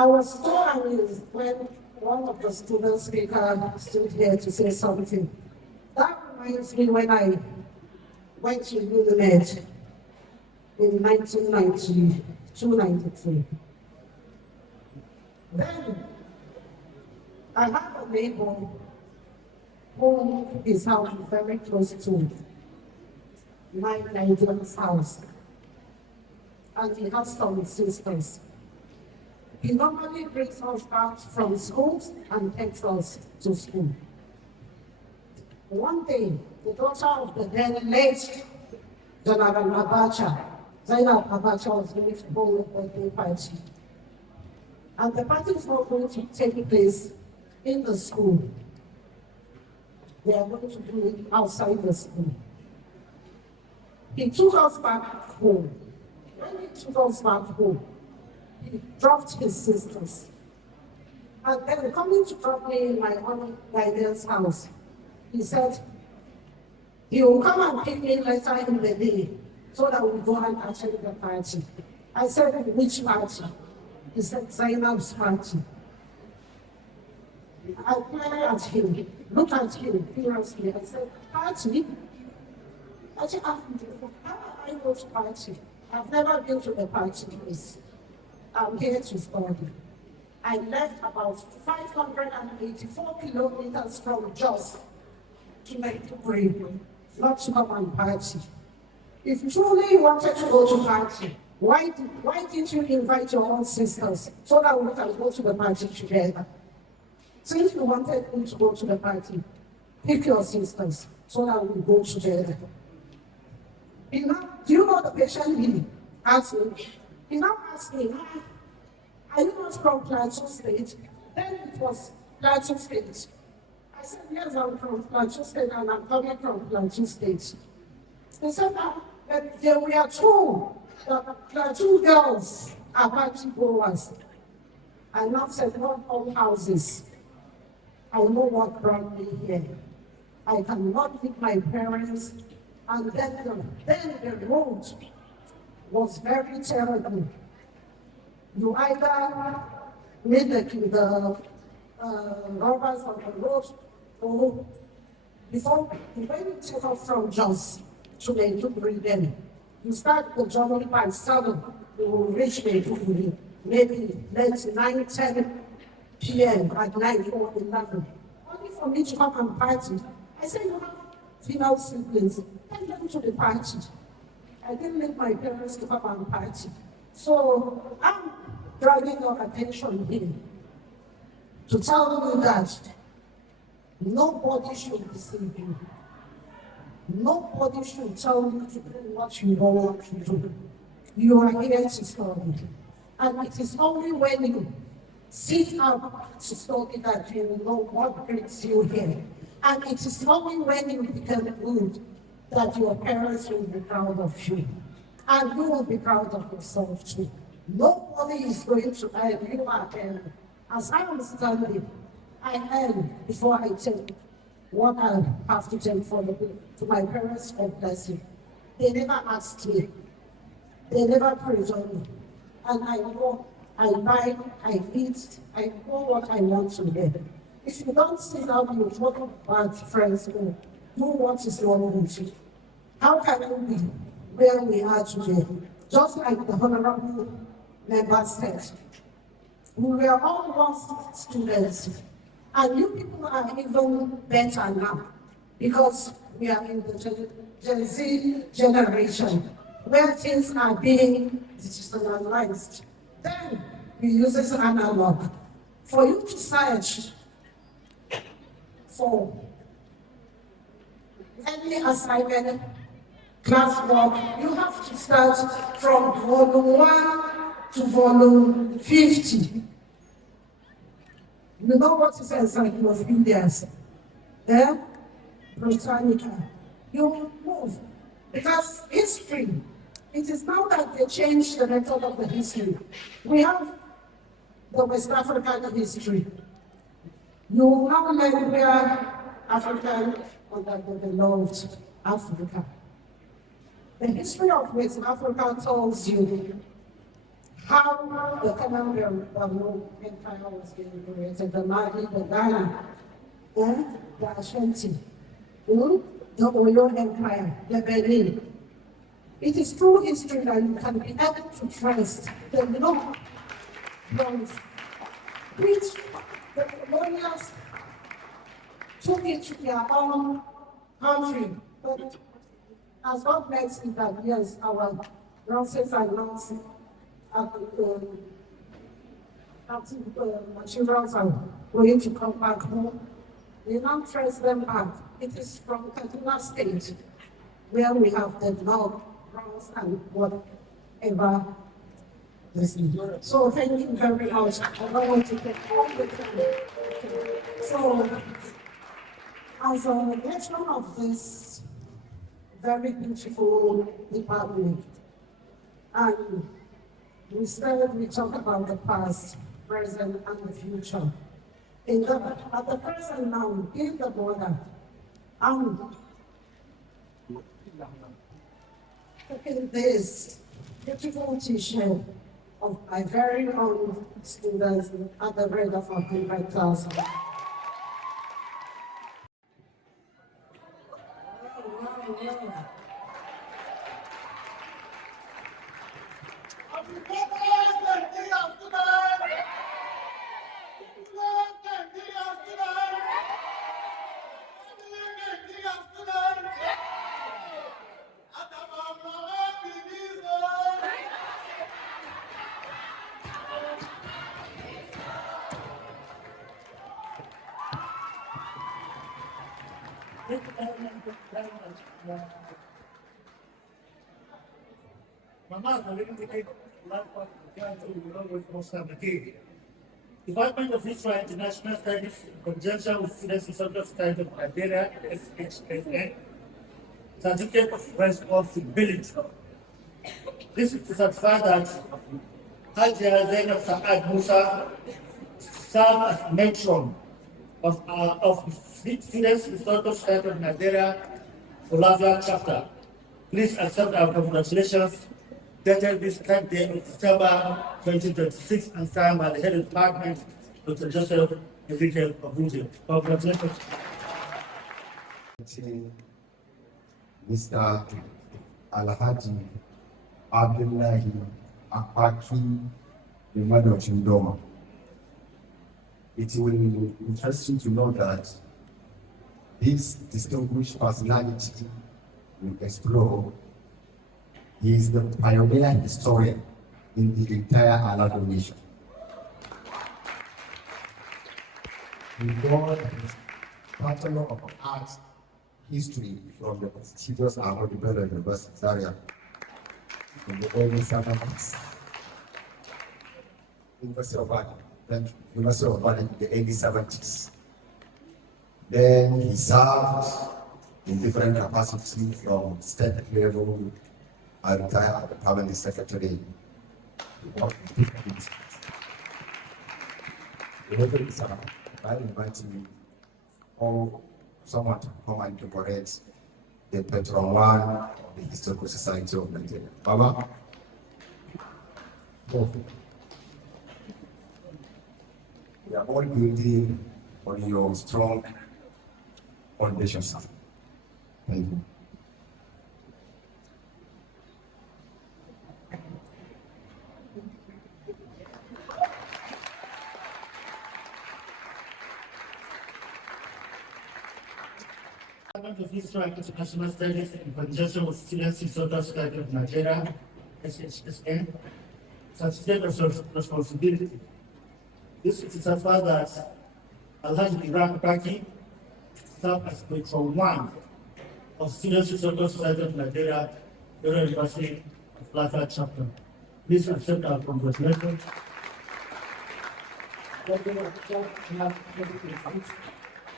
I was so amused when one of the student speakers stood here to say something. That reminds me when I went to UNIMED in 1992-93. Then I had a neighbor whom his house was very close to my Nigerian's house, and he has some sisters. He normally brings us back from schools and takes us to school. One day, the daughter of the then late General Abacha, Zainab Abacha, was going to hold a birthday party. And the party is not going to take place in the school. They are going to do it outside the school. He took us back home. When he took us back home, he dropped his sisters. And then coming to drop me in my own guardian's house, he said, he will come and pick me later in the day so that we'll go and attend the party. I said, which party? He said, Zainab's party. I glared at him, looked at him furiously, and said, party? I said, how do I go to party? I've never been to a party place. I'm here to study. I left about 584 kilometers from Jos to Maiduguri, not to come and party. If truly you wanted to go to party, why didn't you invite your own sisters so that we can go to the party together? Since you wanted me to go to the party, pick your sisters so that we go together. Do you know the patient he asked me? He now asked me, are you not from Plateau State? Then it was Plateau State. I said, yes, I'm from Plateau State and I'm coming from Plateau State. He said that there were two Plateau girls are party goers. I now said, not all houses. I know what brought me here. I cannot leave my parents. And then the road was very terrible. You either meet the robbers on the road, or when you take off from Jos to Maiduguri, then you start the journey by 7, you will reach Maiduguri, maybe late 9, 10 p.m. at night or 11. Only for me to come and party. I said, you have female siblings, take them to the party. I didn't need my parents to come and party. So I'm dragging your attention here to tell you that nobody should deceive you. Nobody should tell you to do what you don't want to do. You are here to study. And it is only when you sit up to study that you know what brings you here. And it is only when you become good that your parents will be proud of you. And you will be proud of yourself too. Nobody is going to earn, you are earning. As I understand it, I earn before I take what I have to take to my parents for blessing. They never asked me. They never prayed on me. And I go, I buy, I eat, I know what I want to get. If you don't sit down with what bad friends do what is wrong with you. How can we be where we are today? Just like the Honorable Member said, we were all once students, and you people are even better now because we are in the Gen Z generation where things are being digitalized. Then we use this analog. For you to search for any assignment, classwork, you have to start from volume 1 to volume 50. You know what is encyclopedias? Eh? Britannica. You move. Because history, it is now that they changed the method of the history. We have the West African history. You will now learn where African underdeveloped Africa. The history of West Africa tells you how the Colombian Empire was being created, the Mali, the Ghana, and the Ashanti, the Oyo Empire, the Benin. It is through history that you can be able to trust the long ones which the colonials took into their own country. But as God makes it that yes, our nonsense and nonsense materials are going to come back home. We now trace them back. It is from Kaduna State where we have the log, bronze, and whatever this is. So thank you very much. I don't want to take all the time. So as a reflection of this very beautiful department, and we talk about the past, present, and the future. At the present now, in the border, I'm taking this beautiful t-shirt of my very own students at the rate of 100,000. Department of History and International Studies, in conjunction with Students in Central Society of Nigeria, SHSN, Certificate of Responsibility. This is to certify that Hajia Zainab Saad Musa served as matron of Students in Central Society of Nigeria for Lafia chapter. Please accept our congratulations, dated this 10th day of December 2026, and signed by the head of the department, Dr. Joseph Ezekiel Obuji. Congratulations. Mr. Alhaji Abdullahi Akpaki, the mother of Chindoma. It will be interesting to know that this distinguished personality will explore. He is the pioneer historian in the entire Alado nation. He got his Bachelor of Arts History from the prestigious Ahmadu Bello University, Zaria, in the early 70s. University of Ibadan in the early 70s. Then he served in different capacities from state level. I retired as the permanent secretary. By inviting me or someone to come and decorate the Patron one of the Historical Society of Nigeria. Baba? We are all building on your strong foundation, sir. Thank you. Department of History and International Studies, in conjunction with Students in Central Society of Nigeria, SHSN, Certificate of Responsibility. This is to certify that Alhaji Ibrahim Akpaki served as patron one of Students in Central Society of Nigeria, Federal University of Lafia chapter. Please accept our congratulations.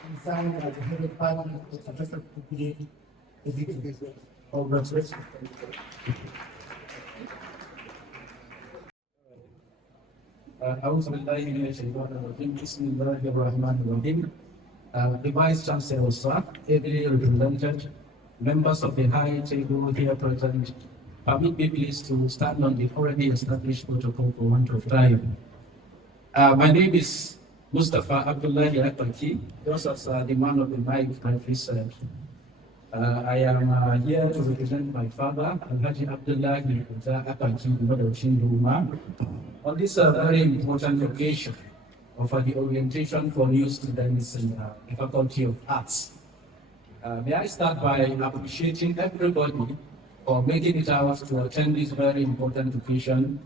And signed by the head of the department, Dr. Joseph Ezekiel Obuji. Congratulations. أعوذ بالله من الشيطان الرجيم بسم الله الرحمن الرحيم. The Vice Chancellor, sir, ably represented, members of the high table here present, permit me please to stand on the already established protocol for want of time. My name is Mustafa Abdullahi Ataki, just as the man of the mic rightly said. I am here to represent my father, Alhaji Abdullahi Ataki, on this very important occasion of the orientation for new students in the Faculty of Arts. May I start by appreciating everybody for making it ours to attend this very important occasion,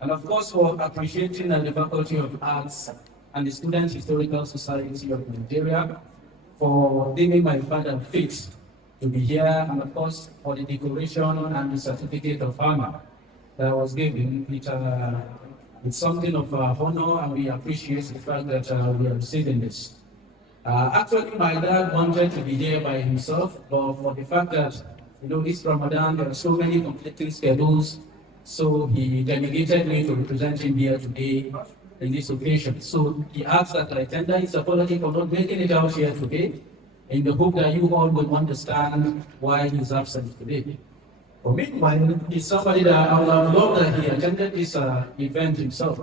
and of course for appreciating the Faculty of Arts and the Student Historical Society of Nigeria for deeming my father fit to be here, and of course for the decoration and the certificate of honor that was given. It's something of honor, and we appreciate the fact that we are receiving this. Actually, my dad wanted to be here by himself, but for the fact that, this Ramadan, there are so many conflicting schedules, so he delegated me to represent him here today in this occasion. So he asked that I tender his apology for not making it out here today, in the hope that you all will understand why he's absent today. For meanwhile, he's somebody that I would have loved that he attended this event himself,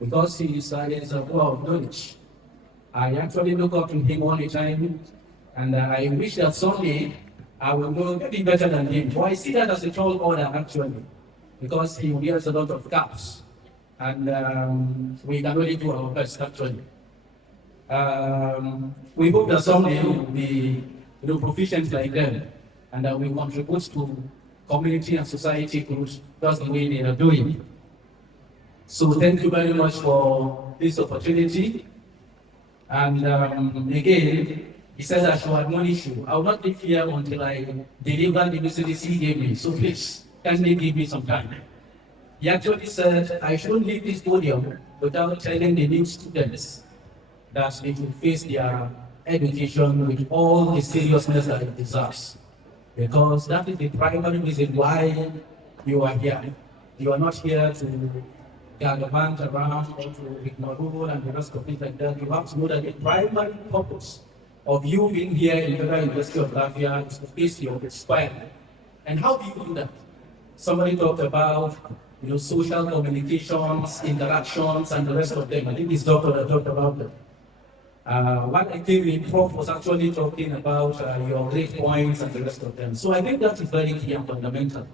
because he is a poor of knowledge. I actually look up to him all the time, and I wish that someday I will know maybe better than him. Well, I see that as a tall order actually, because he wears a lot of caps, and we can only do our best actually. We hope that someday we will be proficient like them, and that we contribute to community and society growth just the way they are doing. So thank you very much for this opportunity. And again, he says I should admonish you. I will not leave here until I deliver the message he gave me. So please, kindly give me some time. He actually said I shouldn't leave this podium without telling the new students that they should face their education with all the seriousness that it deserves. Because that is the primary reason why you are here. You are not here to gallivant around or to ignore and the rest of it like that. You have to know that the primary purpose of you being here in the Federal University of Lafia is to face your requirement. And how do you do that? Somebody talked about social communications, interactions, and the rest of them. I think this doctor that talked about them. What I think the prof was actually talking about your grade points and the rest of them. So I think that is very key and fundamental.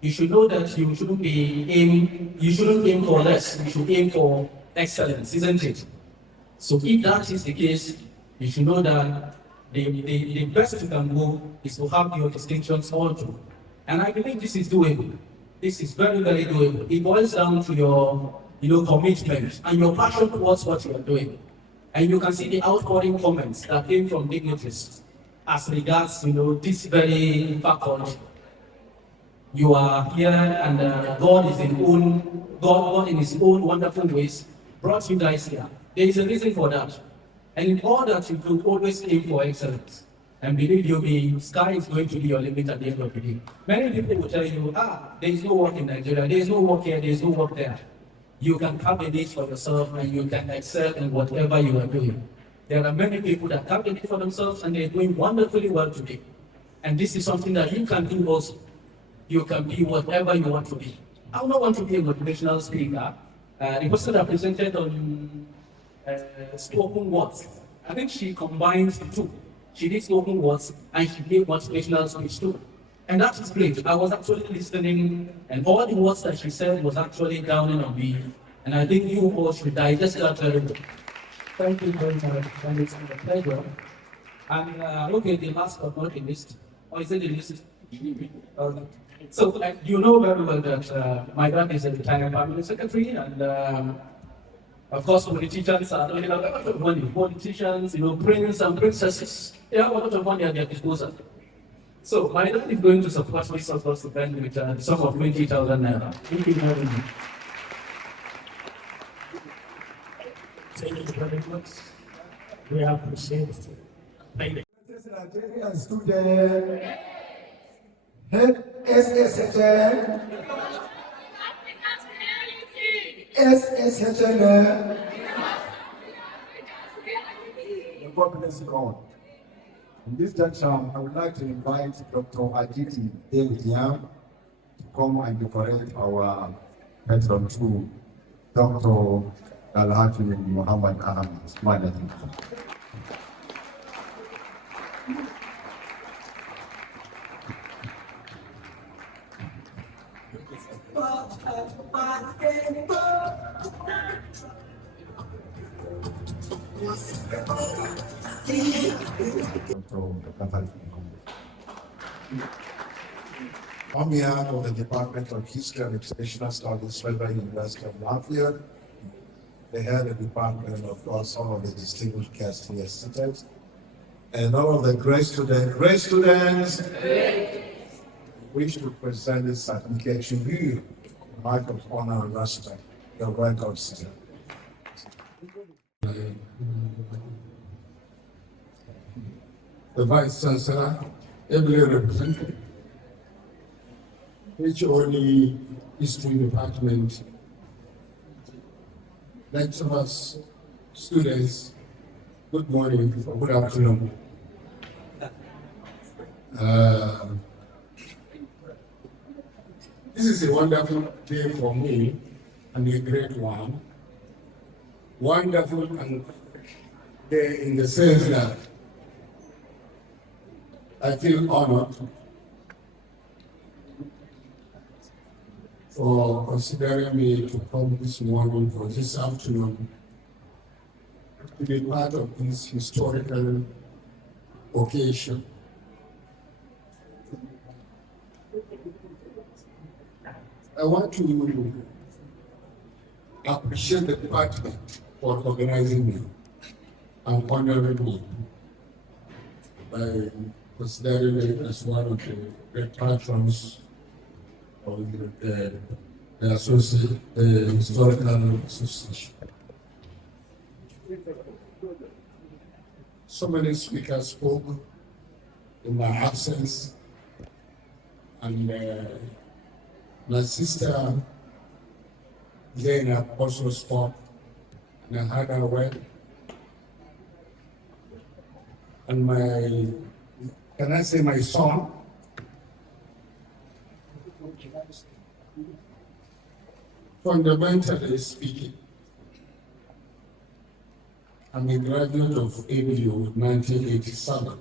You should know that you shouldn't aim for less, you should aim for excellence, isn't it? So if that is the case, you should know that the best you can do is to have your distinctions all through. And I believe this is doable. This is very, very doable. It boils down to your commitment and your passion towards what you are doing. And you can see the outpouring comments that came from dignitaries as regards, this very faculty. You are here, and God in His own wonderful ways brought you guys here. There is a reason for that. And in all that you do, always aim for excellence. And believe you me, sky is going to be your limit at the end of the day. Many people will tell you, there is no work in Nigeria, there is no work here, there is no work there. You can have a niche for yourself and you can excel in whatever you are doing. There are many people that have a niche for themselves and they're doing wonderfully well today. And this is something that you can do also. You can be whatever you want to be. I don't want to be a motivational speaker. The person that presented on spoken words, I think she combines the two. She did spoken words and she gave motivational speech too. And that is great. I was actually listening, and all the words that she said was actually downing on me. And I think you all should digest that very well. Thank you very much, and it's a pleasure. And okay, the last but not the least, or is it the least? So you know very well that my dad is a retired family secretary, and of course politicians are doing a lot of money. Politicians, princes and princesses, they have a lot of money at their disposal. So my dad is going to support me support event with a sum of 20,000 naira. Thank you very much. Thank you very much. We appreciate it. Thank you. Nigerian student, head SSHN, SSHN, God bless you all. In this junction, I would like to invite Dr. Ajiti David Yam come and decorate our patron to Dr. Alhaji Muhammad Ahmad. On behalf of the Department of History and International Studies, Federal University of Lafia, the head of the department, of course, all of the distinguished guests here seated, and all of the great students, wish to present this certificate to you, mark of honor and respect. You're welcome, sir. The Vice Chancellor, ably represented, HOD History Department, lecturers, students, good morning or good afternoon. This is a wonderful day for me and a great one. Wonderful and day in the sense that I feel honored for considering me to come this morning or this afternoon to be part of this historical occasion. I want to appreciate the department for organizing me and honoring me by considering it as one of the great patrons of the Historical Association. So many speakers spoke in my absence, and my sister Zainab also spoke in a harder way. And can I say my son? Fundamentally speaking, I'm a graduate of ABU 1987.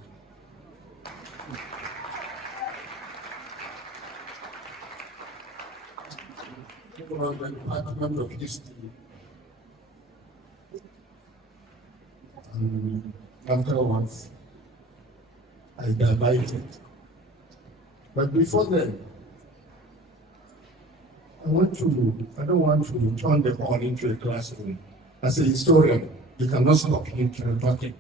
From the Department of History. And afterwards, I divided. But before then, I don't want to turn the hall into a classroom. As a historian, you cannot stop him from talking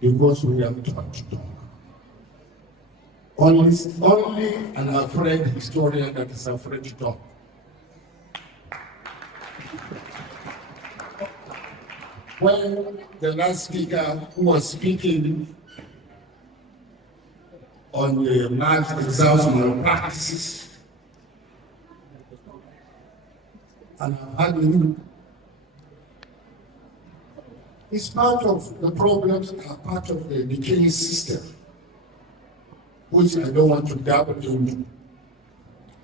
because we have taught to talk. Only an afraid historian that is afraid to talk. When the last speaker who was speaking on the math exams malpractices, and I've had him, it's part of the problems are part of the decaying system, which I don't want to dabble into.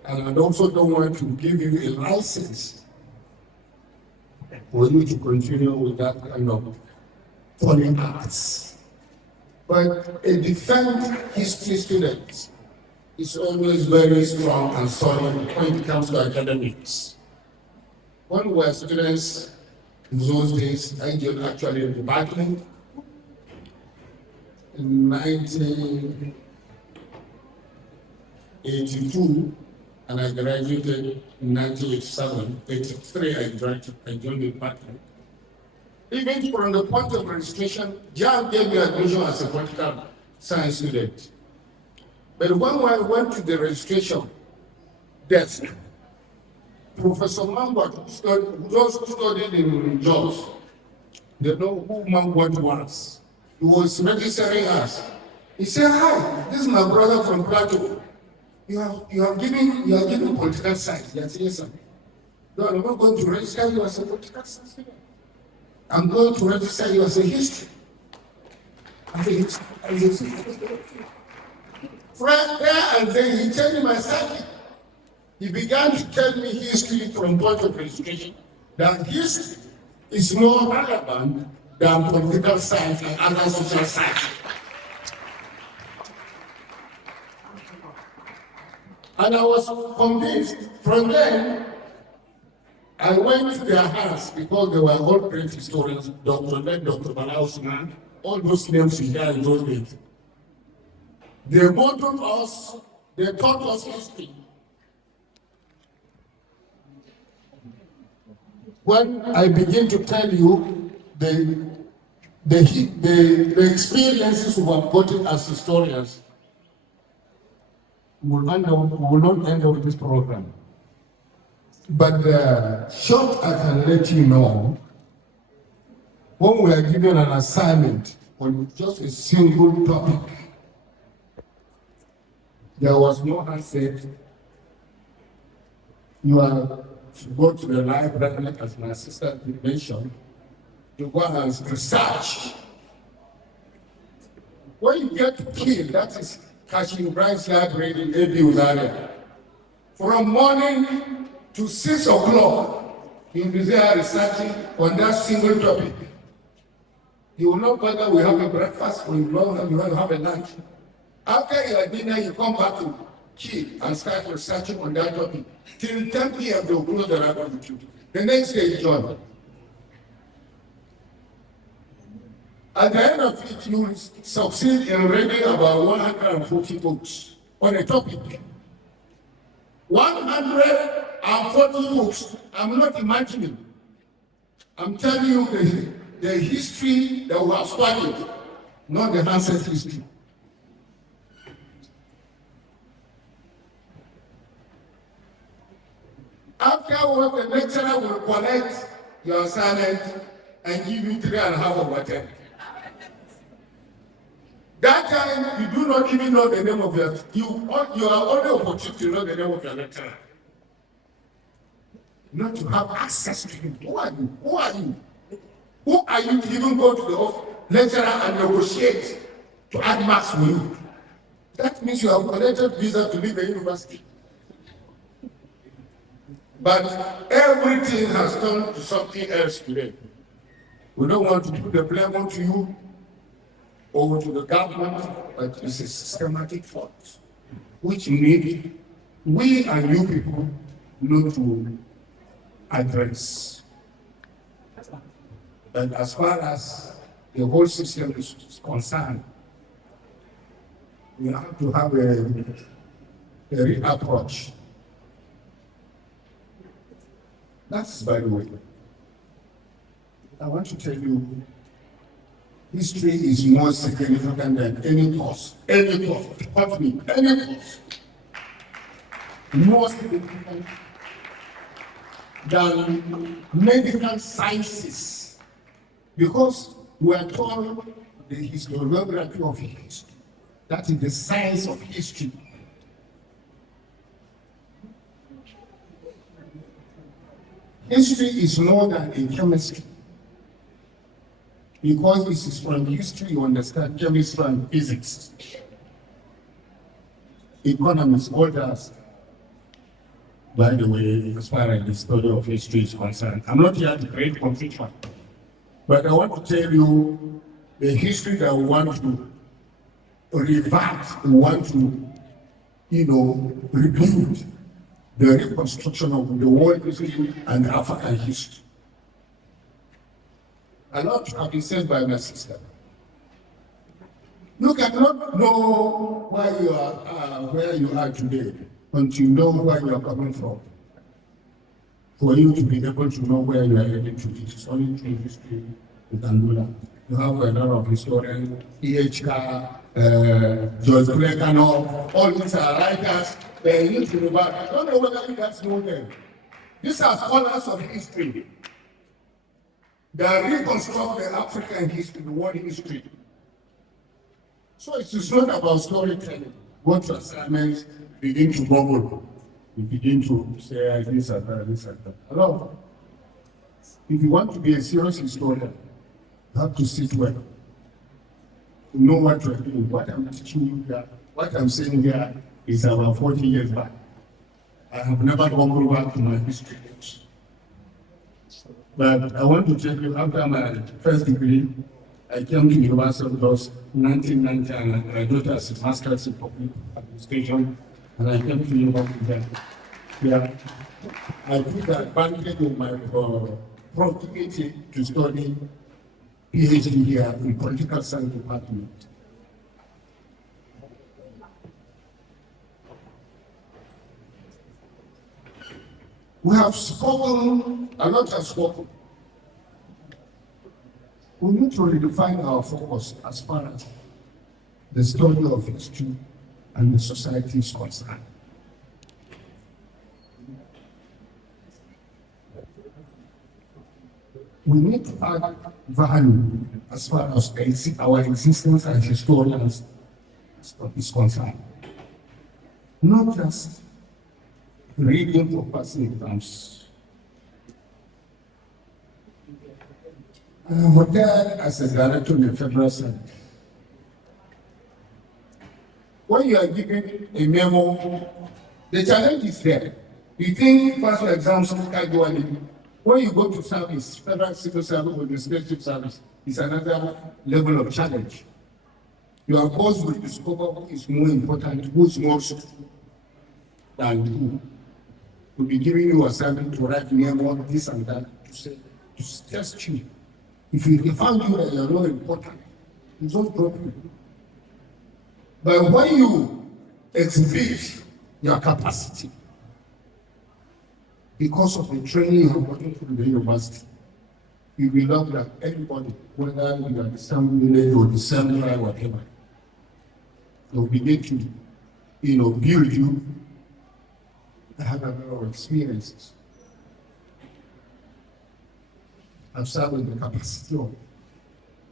And I also don't want to give you a license for you to continue with that kind of funny acts. But a defense history student is always very strong and solid when it comes to academics. When we were students in those days, I joined actually in the department in 1982, and I graduated in 1987. 83, I joined the department. Even from the point of registration, John gave me admission as a political science student. But when I went to the registration desk, Professor Mangwat, who just studied in Jos, they know who Mangwat was. He was registering us. He said, "Hi, this is my brother from Plateau. You are giving political science." Yes, yes, sir. No, I'm not going to register you as a political science student. I'm going to register you as a history. Right there and then he changed my circuit. He began to tell me history from point of registration, that history is more relevant than political science and other social science. And I was convinced. From then, I went to their house because they were all great historians, Dr. Led, Dr. Balausman, all those names you hear in those days. They modeled us, they taught us history. When I begin to tell you the experiences we have gotten as historians, we will not end up this program. But short, I can let you know, when we are given an assignment on just a single topic, there was no answer. You are to go to the library, as my sister mentioned, to go and research. When you get killed, that is catching Brian's library in AB Uzaria. From morning to 6 o'clock, you'll be there researching on that single topic. You will not bother we have a breakfast, or you will have a lunch. After your dinner, you come back to chill and start researching on that topic. Till 10 p.m., they will close the library with you. The next day, you join. At the end of it, you will succeed in reading about 140 books on a topic. 140 books. I'm not imagining. I'm telling you the history that we have studied, not the ancient history. Afterward, the lecturer will collect your assignment and give you 3.5 over 10. That time, you do not even know the name of you are only opportunity to know the name of your lecturer. Not to have access to him. Who are you? Who are you? Who are you to even go to the lecturer and negotiate to add marks for you? That means you have collected visa to leave the university. But everything has turned to something else today. We don't want to put the blame onto you or to the government, but it's a systematic fault, which we and you people need to address. And as far as the whole system is concerned, we have to have a reapproach. That's by the way. I want to tell you, history is more significant than any course. Any course. Any course. More significant than medical sciences. Because we are told the historiography of history. That is the science of history. History is more than in chemistry. Because this is from history, you understand chemistry and physics. Economists, all that. By the way, as far as the study of history is concerned, I'm not here to create confusion. But I want to tell you the history that we want to revert, we want to, rebuild the reconstruction of the world history and African history. A lot have been said by my sister. You cannot know where you are today until you know where you are coming from. For you to be able to know where you are heading to, it is only through history you can do that. You have a lot of historians, E.H.K., George Plekano, all these are writers. They need to revert. I don't know whether you guys know them. These are scholars of history. They reconstruct the African history, the world history. So it is not about storytelling. Go to assignments, begin to bubble. You begin to say this and that, this and that. Hello. If you want to be a serious historian, you have to sit well. You know what you're doing. What I'm teaching you here, what I'm saying here is about 40 years back. I have never gone over to my history books. But I want to tell you, after my first degree, I came to University of Los 1990 and I graduated as a master's in public administration, and I came to University of yeah. I took the advantage of my proximity to study PhD here in political science department. We have spoken, a lot has spoken. We need to redefine our focus as far as the study of history and the society is concerned. We need to add value as far as our existence as historians is concerned. Not just reading for passing exams. I am retired as a director in the federal service. When you are given a memo, the challenge is there. You think personal exams casually. When you go to service, federal civil service or administrative service, is another level of challenge. Your boss will discover who is more important, who is more suitable than you. Will be giving you assignment to write memo, this and that, to test you. If they found you that you are not important, it's not problem. But when you exhibit your capacity, because of the training you have gotten through the university, you belong like everybody, whether you are the same village or the same tribe, whatever. They will begin to, build you. I have a lot of experiences. I've served with the capacity of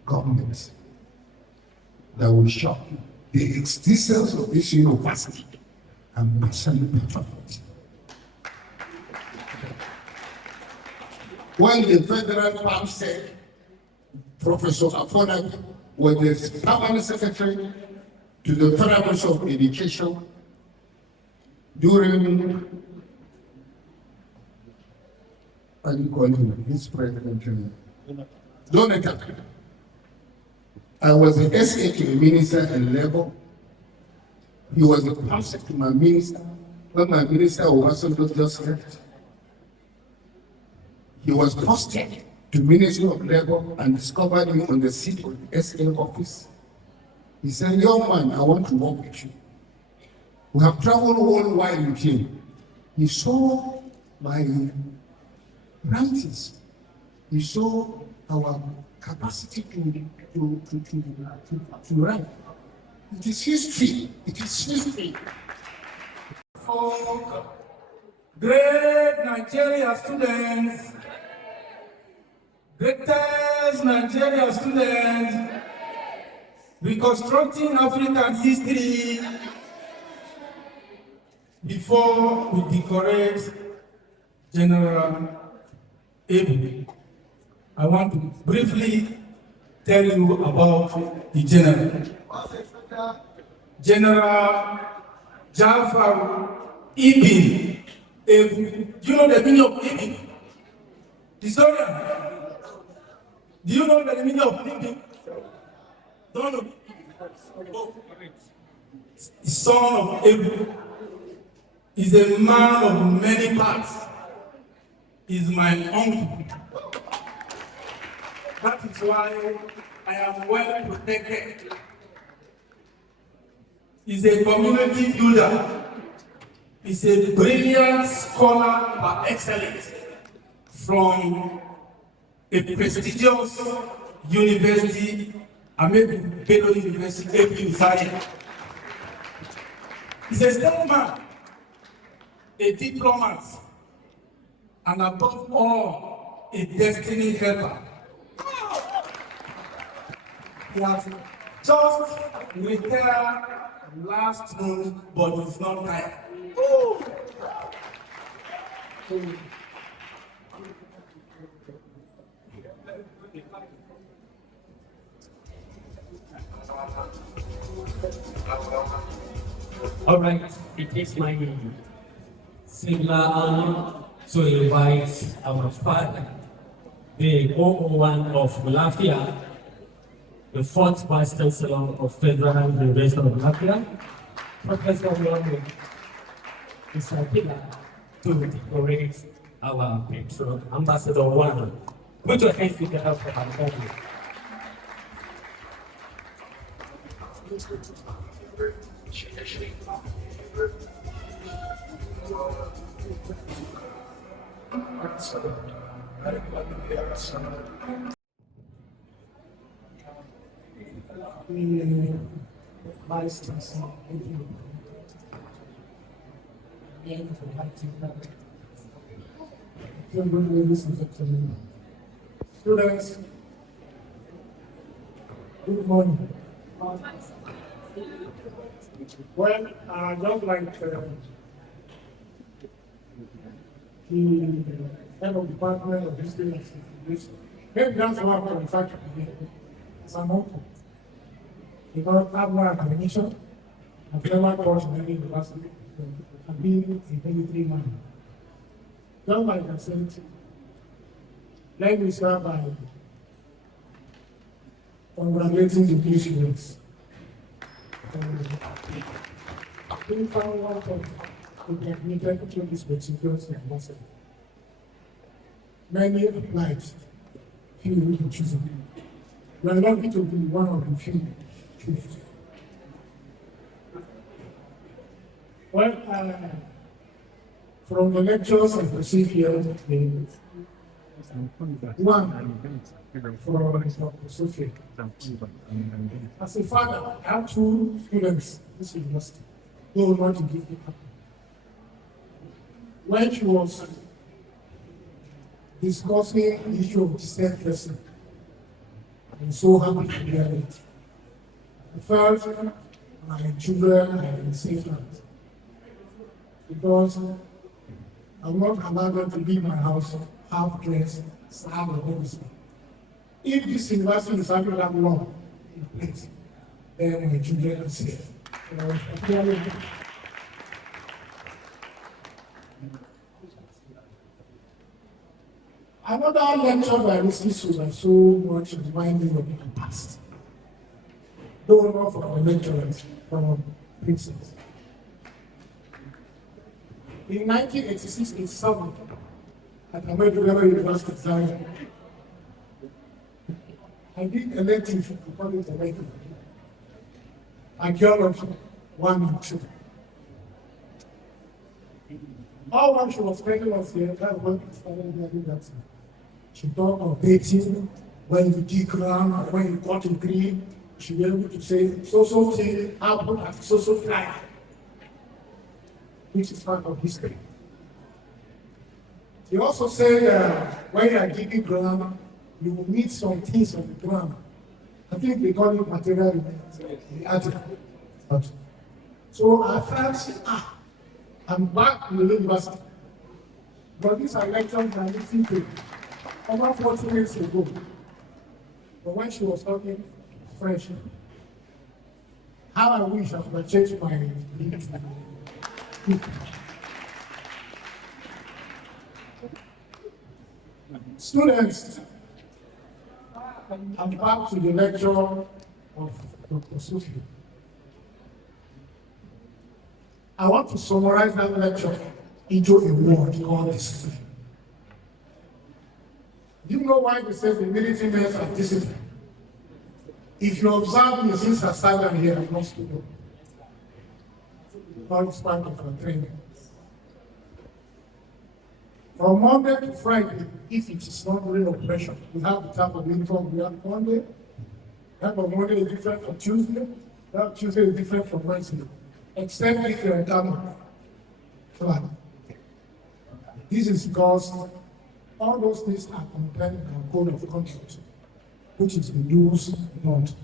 government that will shock you. The existence of this university, I'm absolutely proud of it. When the federal PAM said Professor Afona was the permanent secretary to the Federal Ministry of Education during, what do you call him, Vice President Jonathan. I was the SA to the minister in Labour. He was the PAM secretary to my minister. When my minister was just left, he was posted to Ministry of Labour and discovered me on the seat of the SA office. He said, young man, I want to work with you. We have traveled all while with him. He saw my writings. He saw our capacity to write. It is history. It is history. For great Nigeria students, greatest Nigeria students, reconstructing African history before we decorate General Abu. I want to briefly tell you about the general. General Jafar Ibn Abu. Do you know the meaning of Ibn? Historian. Do you know the meaning of Ibn? Don't know. The son of Abu is a man of many parts. Is my uncle. That is why I am well protected. He's a community builder. He's a brilliant scholar par excellence from a prestigious university, Ahmed Bello University, APU. He's a statesman, a diplomat, and above all, a destiny helper. He has just retired last month, but he's not tired. All right, it is my Similar to invite our father, the 001 of Lafia, the fourth Vice Chancellor of Federal University of Lafia, Professor William Isabella, to decorate our patron, Ambassador One. Put your hands together for our family. Vice Chancellor, ladies and gentlemen, students, good morning. Well, just like the head of department of history and civilization, maybe that's why I'm qualified to be here. It's an open. Because I'm not an academician, I've never taught in any university, I've been a military man. Just like I said, let me start by congratulating the new students. We found one thing to be admitted to this security ambassador. Many applied, few will be chosen. We are lucky to be one of the few chosen. Well, from the lectures I've received here, one for Sophia. As a father, I have two students in this university who would want to give me up. When she was discussing the issue of distant person, I'm so happy to hear it. I felt my children are in safe hands because I'm not allowed them to leave my house half dressed, sad, or everything. If this university is having that law in place, then my children are safe. Another lecture by this was so much reminding of my past. Though not from the lecturers, from principals. In 1986-87, at American University of Zion, I did elective according to elective. Archaeology 1 and 2. All when she was pregnant was here, that's when I started learning that. She talked of dating, when you dig ground, or when you got a green, she be able to say, so thing happened at so fly. Which is part of history. He also said when you are digging ground, you will meet some things on the ground. I think they call it material remains, the artifact. So I felt, I'm back in the university. But these are lectures I listened to over 40 minutes ago. But when she was talking French, how I wish I could have changed my students, I'm back to the lecture of Dr. Sophie. I want to summarize that lecture into a word called discipline. Do you know why they say the military men are disciplined? If you observe me since I started here, I'm not student. All is part of our training. From Monday to Friday, if it is not real oppression, we have the type of uniform we have Monday. Type of Monday is different from Tuesday. That Tuesday is different from Wednesday. Except if you're a Ghana flag. This is because all those things are contained in our code of conduct, which is the do's and don'ts.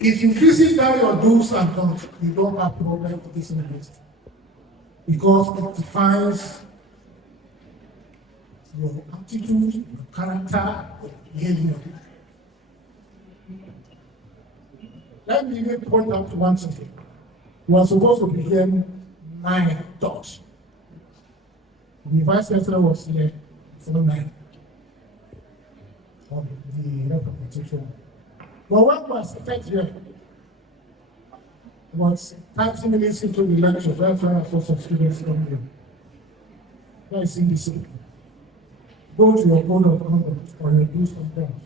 If you visit down your do's and don'ts, you don't have problem with this university. Because it defines your attitude, your character, your behavior. Let me even point out one thing. You are supposed to be hearing 9 dots. The vice chancellor was here for 9 of the representation. But when was seated here, was 30 minutes into the lecture, that's when I saw some students come here. Let's see this. Go to your code of conduct or your do something.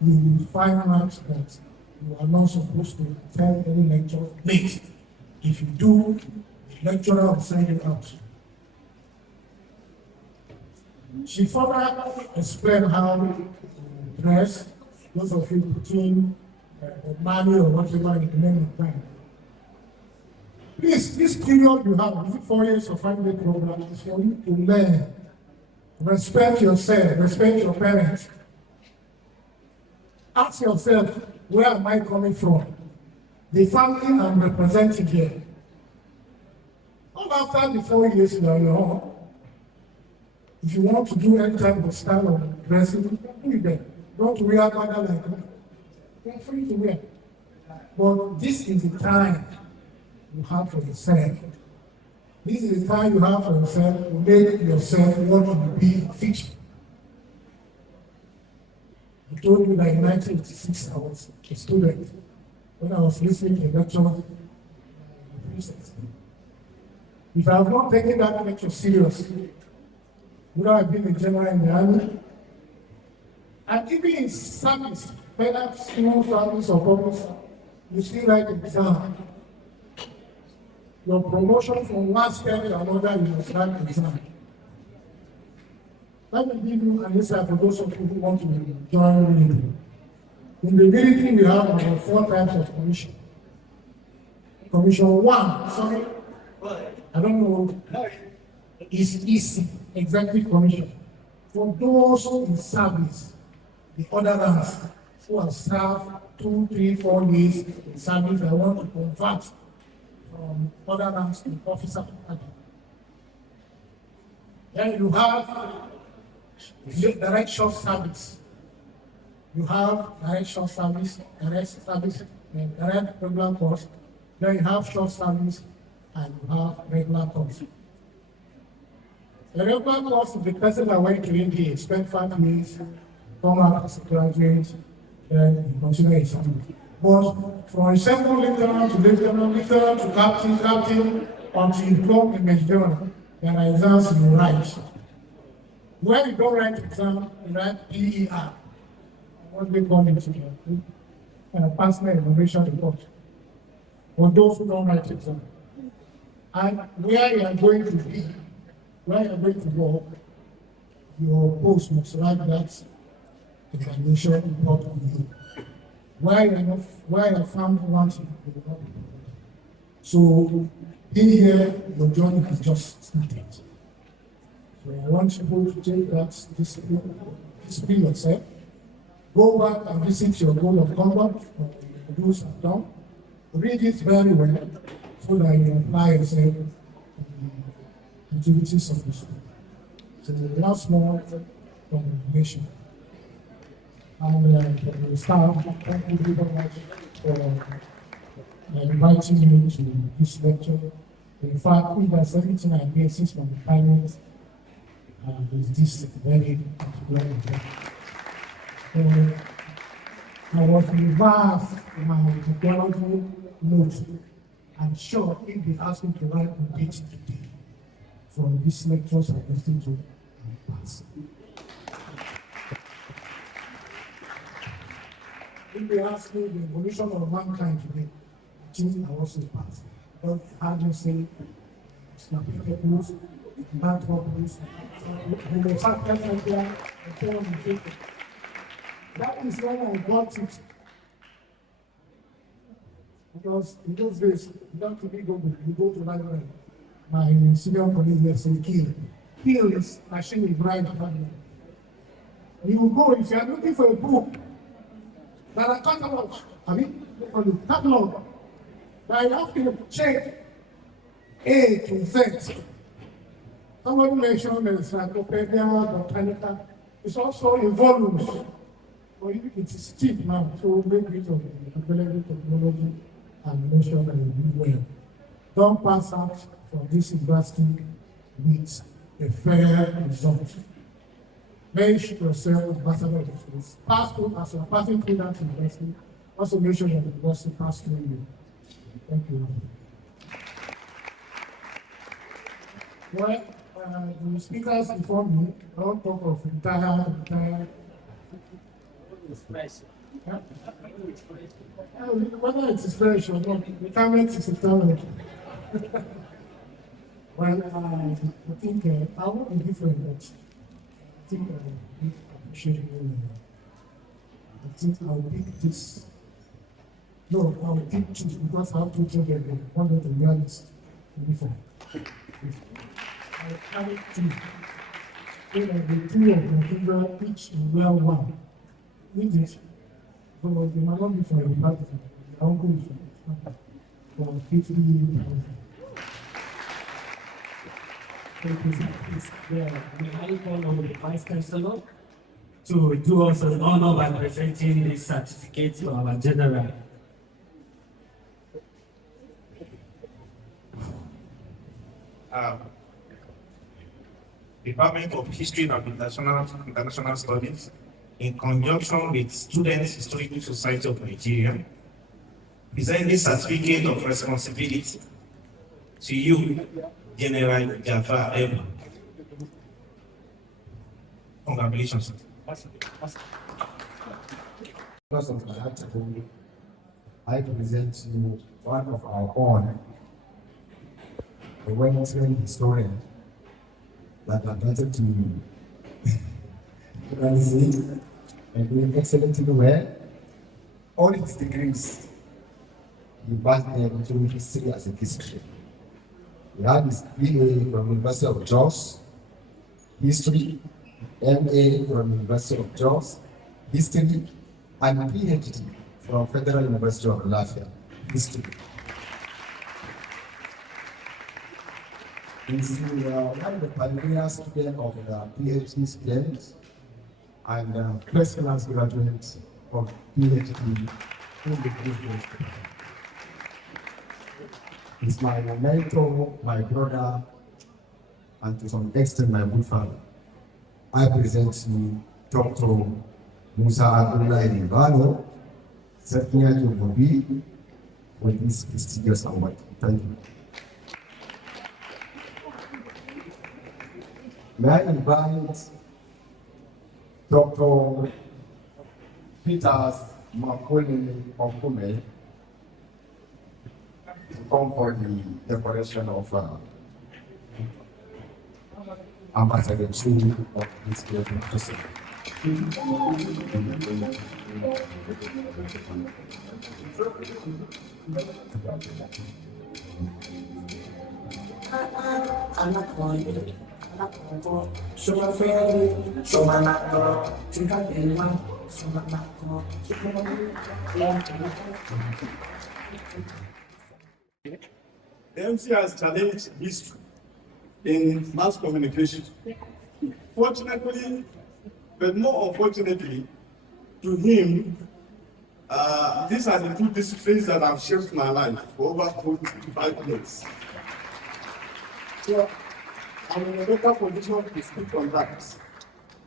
You will find out that you are not supposed to attend any lecture late. If you do, the lecturer will send you out. She further explained how to dress, those of you putting the money or whatever in the name of time. Please, this period you have, is it 4 years or 5-day program, is for you to learn. Respect yourself, respect your parents. Ask yourself, where am I coming from? The family I'm representing here. Not after the 4 years you are on your own. If you want to do any type of style of dressing, do it then. Don't wear other like that. You're free to wear. But this is the time you have for yourself. This is the time you have for yourself to make yourself what you will be in future. I told you that in 1986 I was a student. When I was listening to a lecture, if I have not taken that lecture seriously, would I have been a general in the army? And even in service, whether school service or public service, you still write an exam. Your promotion from one step to another, you must write an exam. Let me give you an insight for those of you who want to join military. In the military, we have about 4 types of commission. Commission 1, sorry, I don't know, is easy, executive commission. For those in service, the other ranks who have served 2, 3, 4 years in service, I want to convert from other ranks to officer. Then you have direct short service. You have direct short service, and direct regular course. Then you have short service and you have regular course. The regular course is the person that went to India, spent 5 years, come out as a graduate, then you continue his service. But from a second lieutenant to lieutenant, lieutenant to captain, captain, until you become a major general, there are exams you write. When you don't write exam, you write PER. What they call it, personal evaluation report. For those who don't write exam. And where you are going to be, where you are going to work, your post must write that evaluation report on you. Where you are found wanting, you will not be. So, being here, your journey has just started. So I want you to take that discipline yourself. Go back and visit your goal of conduct, do some done. Read it very well so that you apply yourself to the activities of the school. So once more, congratulations. And for the staff, thank you very much for inviting me to this lecture. In fact, if there's anything I made since my retirement, is this very particular event. I was reversed my technology notes. I'm sure if they ask me to write a date today from these lectures I listened to, I'll pass. If they ask me the evolution of mankind today, I think I also pass. Don't hardly say snappy rules, bad rules, Homo sapiens idea, and so on and so forth. That is when I got it. Because in those days, you don't really go to library. My senior colleague there say kill. Kill is actually bright. You will go if you are looking for a book that I can't watch. I mean, for the catalog. But I have to check A to Z. Somebody mentioned the encyclopedia, botanica. It's also in volumes. Or it is cheap now, so make use of the available technology and make sure that you do well. Don't pass out from this university with a fair result. Make yourself ambassador of the schools. Pass through as you are passing through that university. Also make sure that the university pass through you. Thank you. Well, the speakers before me don't talk of entire. Yeah. Whether it's fresh or not, retirement is a talent. Well, I think I won't be different, but I think I appreciate you. I think I'll pick this. No, I'll pick two because I have two children. One of the youngest uniform. I'll carry two. Then the two of my children each wear one. English. So they might not be for the party. The uncle is for 50 years. I call on the Vice Chancellor to do us an honor by presenting this certificate to our General. Department of History and International Studies, in conjunction with Students Historical Society of Nigeria, present this certificate of responsibility to you, General Jafar M. Congratulations. Because of my article, I present to you one of our own, a well-trained historian that adapted to journalism and doing excellently well. All his degrees, he passed them through history as a history. He had his BA from University of Jos, history, MA from University of Jos, history, and PhD from Federal University of Lafia, history. He's one of the pioneer students of the PhD students and first class graduates of PhD in the BridgeAfrique. He's my mentor, my brother, and to some extent my good father. I present to Dr. Musa Abdullah Ibano, Secretary of Mobi, for this prestigious award. Thank you. May I invite Dr. Peters Makoli Okume to come for the decoration of Ambassador 2 of this building. The MC has challenged history in mass communication. Fortunately, but more unfortunately, to him, these are the two disciplines that have shaped my life for over 45 years. So I'm in a better position to speak on that.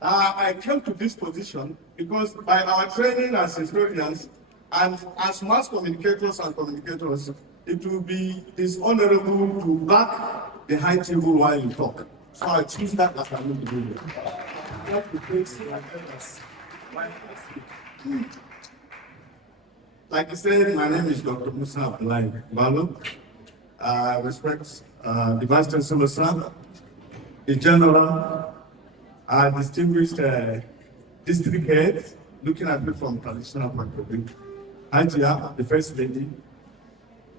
I came to this position because by our training as historians and as mass communicators and communicators, it will be dishonorable to back the high table while you talk. So I choose that as I'm going to do it. I have to place my address. Like I said, my name is Dr. Musa Abdullah Ibano. I respect the Vice Chancellor, sir, the General, distinguished district head, looking at it from traditional point of view. Hajia, the First Lady,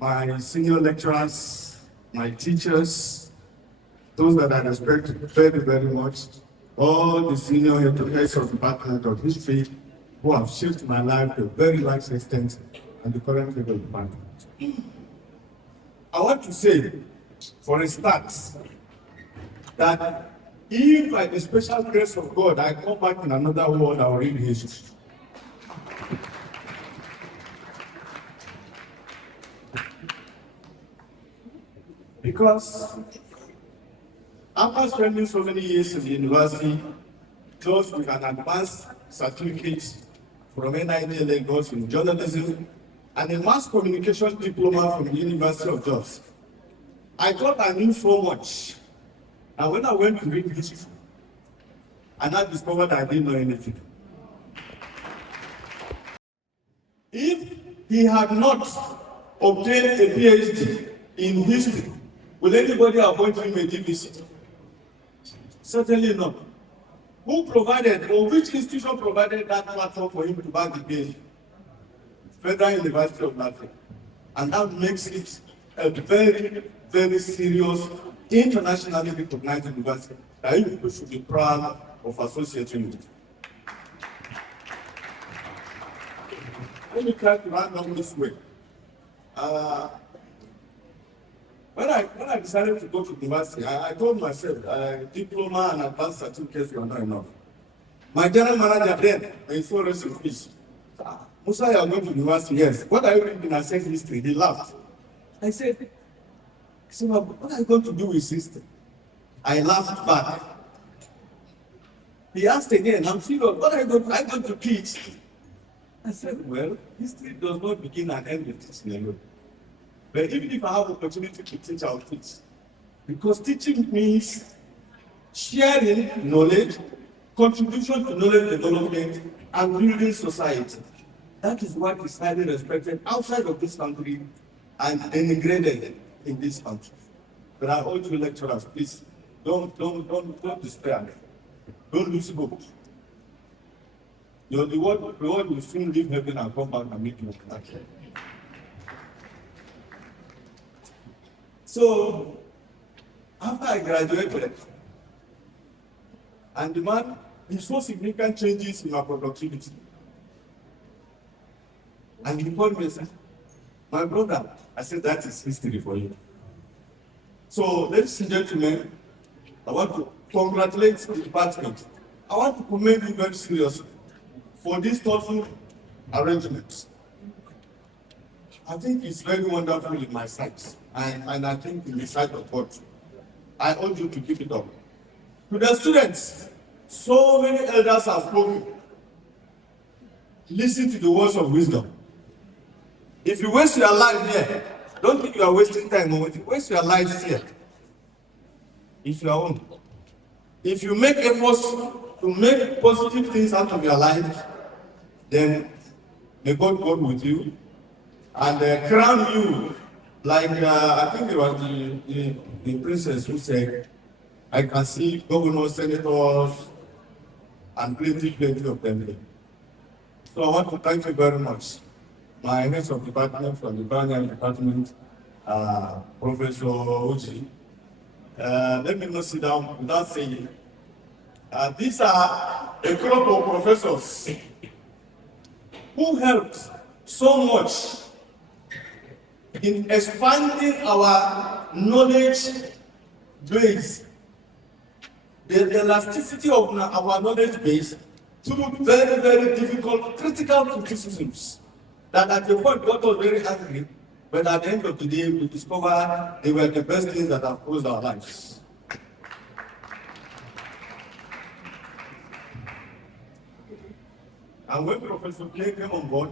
my senior lecturers, my teachers, those that I respect very, very much, all the senior heads of the Department of History who have shaped my life to a very large extent and the current level of department. I want to say, for a start, that if by the special grace of God I come back in another world, I will read history. Because After spending so many years in the university, those with an advanced certificate from NIT Lagos in journalism and a mass communication diploma from the University of Jos, I thought I knew so much. And when I went to read history, and I discovered I didn't know anything. If he had not obtained a PhD in history, will anybody appoint him a DVC? Certainly not. Who provided, or which institution provided that platform for him to back the PhD? Federal University of Lafia. And that makes it a very, very serious, internationally recognized university that you people should be proud of associating with. Let me try to run down this way. When I decided to go to university, I told myself, diploma and advanced certificates were not enough. My general manager then, he saw rest in peace. Musa, you are going to university, yes. What are you reading? I said history. He laughed. I said, what are you going to do with history? I laughed back. He asked again, I'm serious, what are you going to teach? I said, well, history does not begin and end with teaching alone. But even if I have opportunity to teach, I'll teach. Because teaching means sharing knowledge, contribution to knowledge development, and building society. That is what is highly respected outside of this country and denigrated in this country. But I urge you lecturers, please, don't despair. Don't lose hope. The world will soon leave heaven and come back and meet you. So, after I graduated, and the man, he saw significant changes in my productivity. And he called me and said, my brother, I said, that is history for you. So, ladies and gentlemen, I want to congratulate the department. I want to commend you very seriously for this thoughtful arrangement. I think it's very wonderful in my sight, and I think in the sight of God. I urge you to keep it up. To the students, so many elders have spoken. Listen to the words of wisdom. If you waste your life here, don't think you are wasting time. If you waste your life here, it's your own. If you make efforts to make positive things out of your life, then may God go with you and crown you like, I think it was the princess who said, I can see governors, senators, and plenty of them. So I want to thank you very much. My heads of department from the Banyan department, Professor Uchi. Let me not sit down without saying, these are a group of professors who helped so much in expanding our knowledge base, the elasticity of our knowledge base through very, very difficult, critical criticisms that at the point got us very angry, but at the end of the day, we discovered they were the best things that have caused our lives. And when Professor Clay came on board,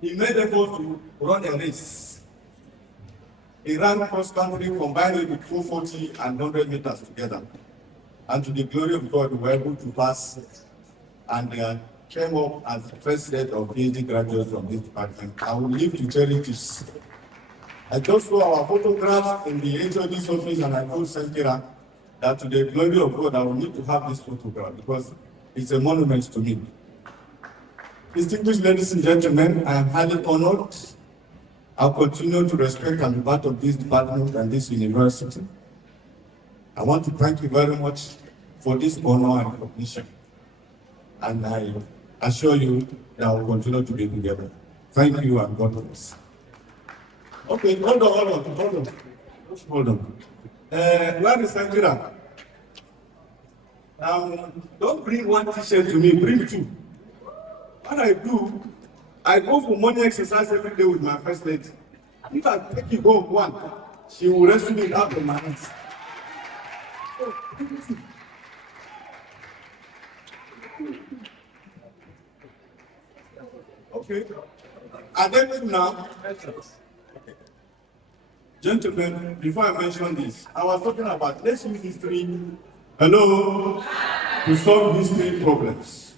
he made effort to run a race. He ran cross country combined with 440 and 100 meters together. And to the glory of God, we were able to pass and came up as the first set of PhD graduates from this department. I will leave to charities. I just saw our photographs in the HOD's office, and I told Sankira that to the glory of God, I will need to have this photograph because it's a monument to me. Distinguished ladies and gentlemen, I am highly honored. I'll continue to respect and be part of this department and this university. I want to thank you very much for this honor and recognition. And I assure you that we'll continue to be together. Thank you and God bless. Okay, hold on. Where is Sankira? Don't bring one t-shirt to me, bring two. What I do, I go for morning exercise every day with my first lady. If I take you home one, she will rescue me out of my hands. Okay. Are they two now? Gentlemen, before I mention this, I was talking about let's use history, hello, to solve these three problems.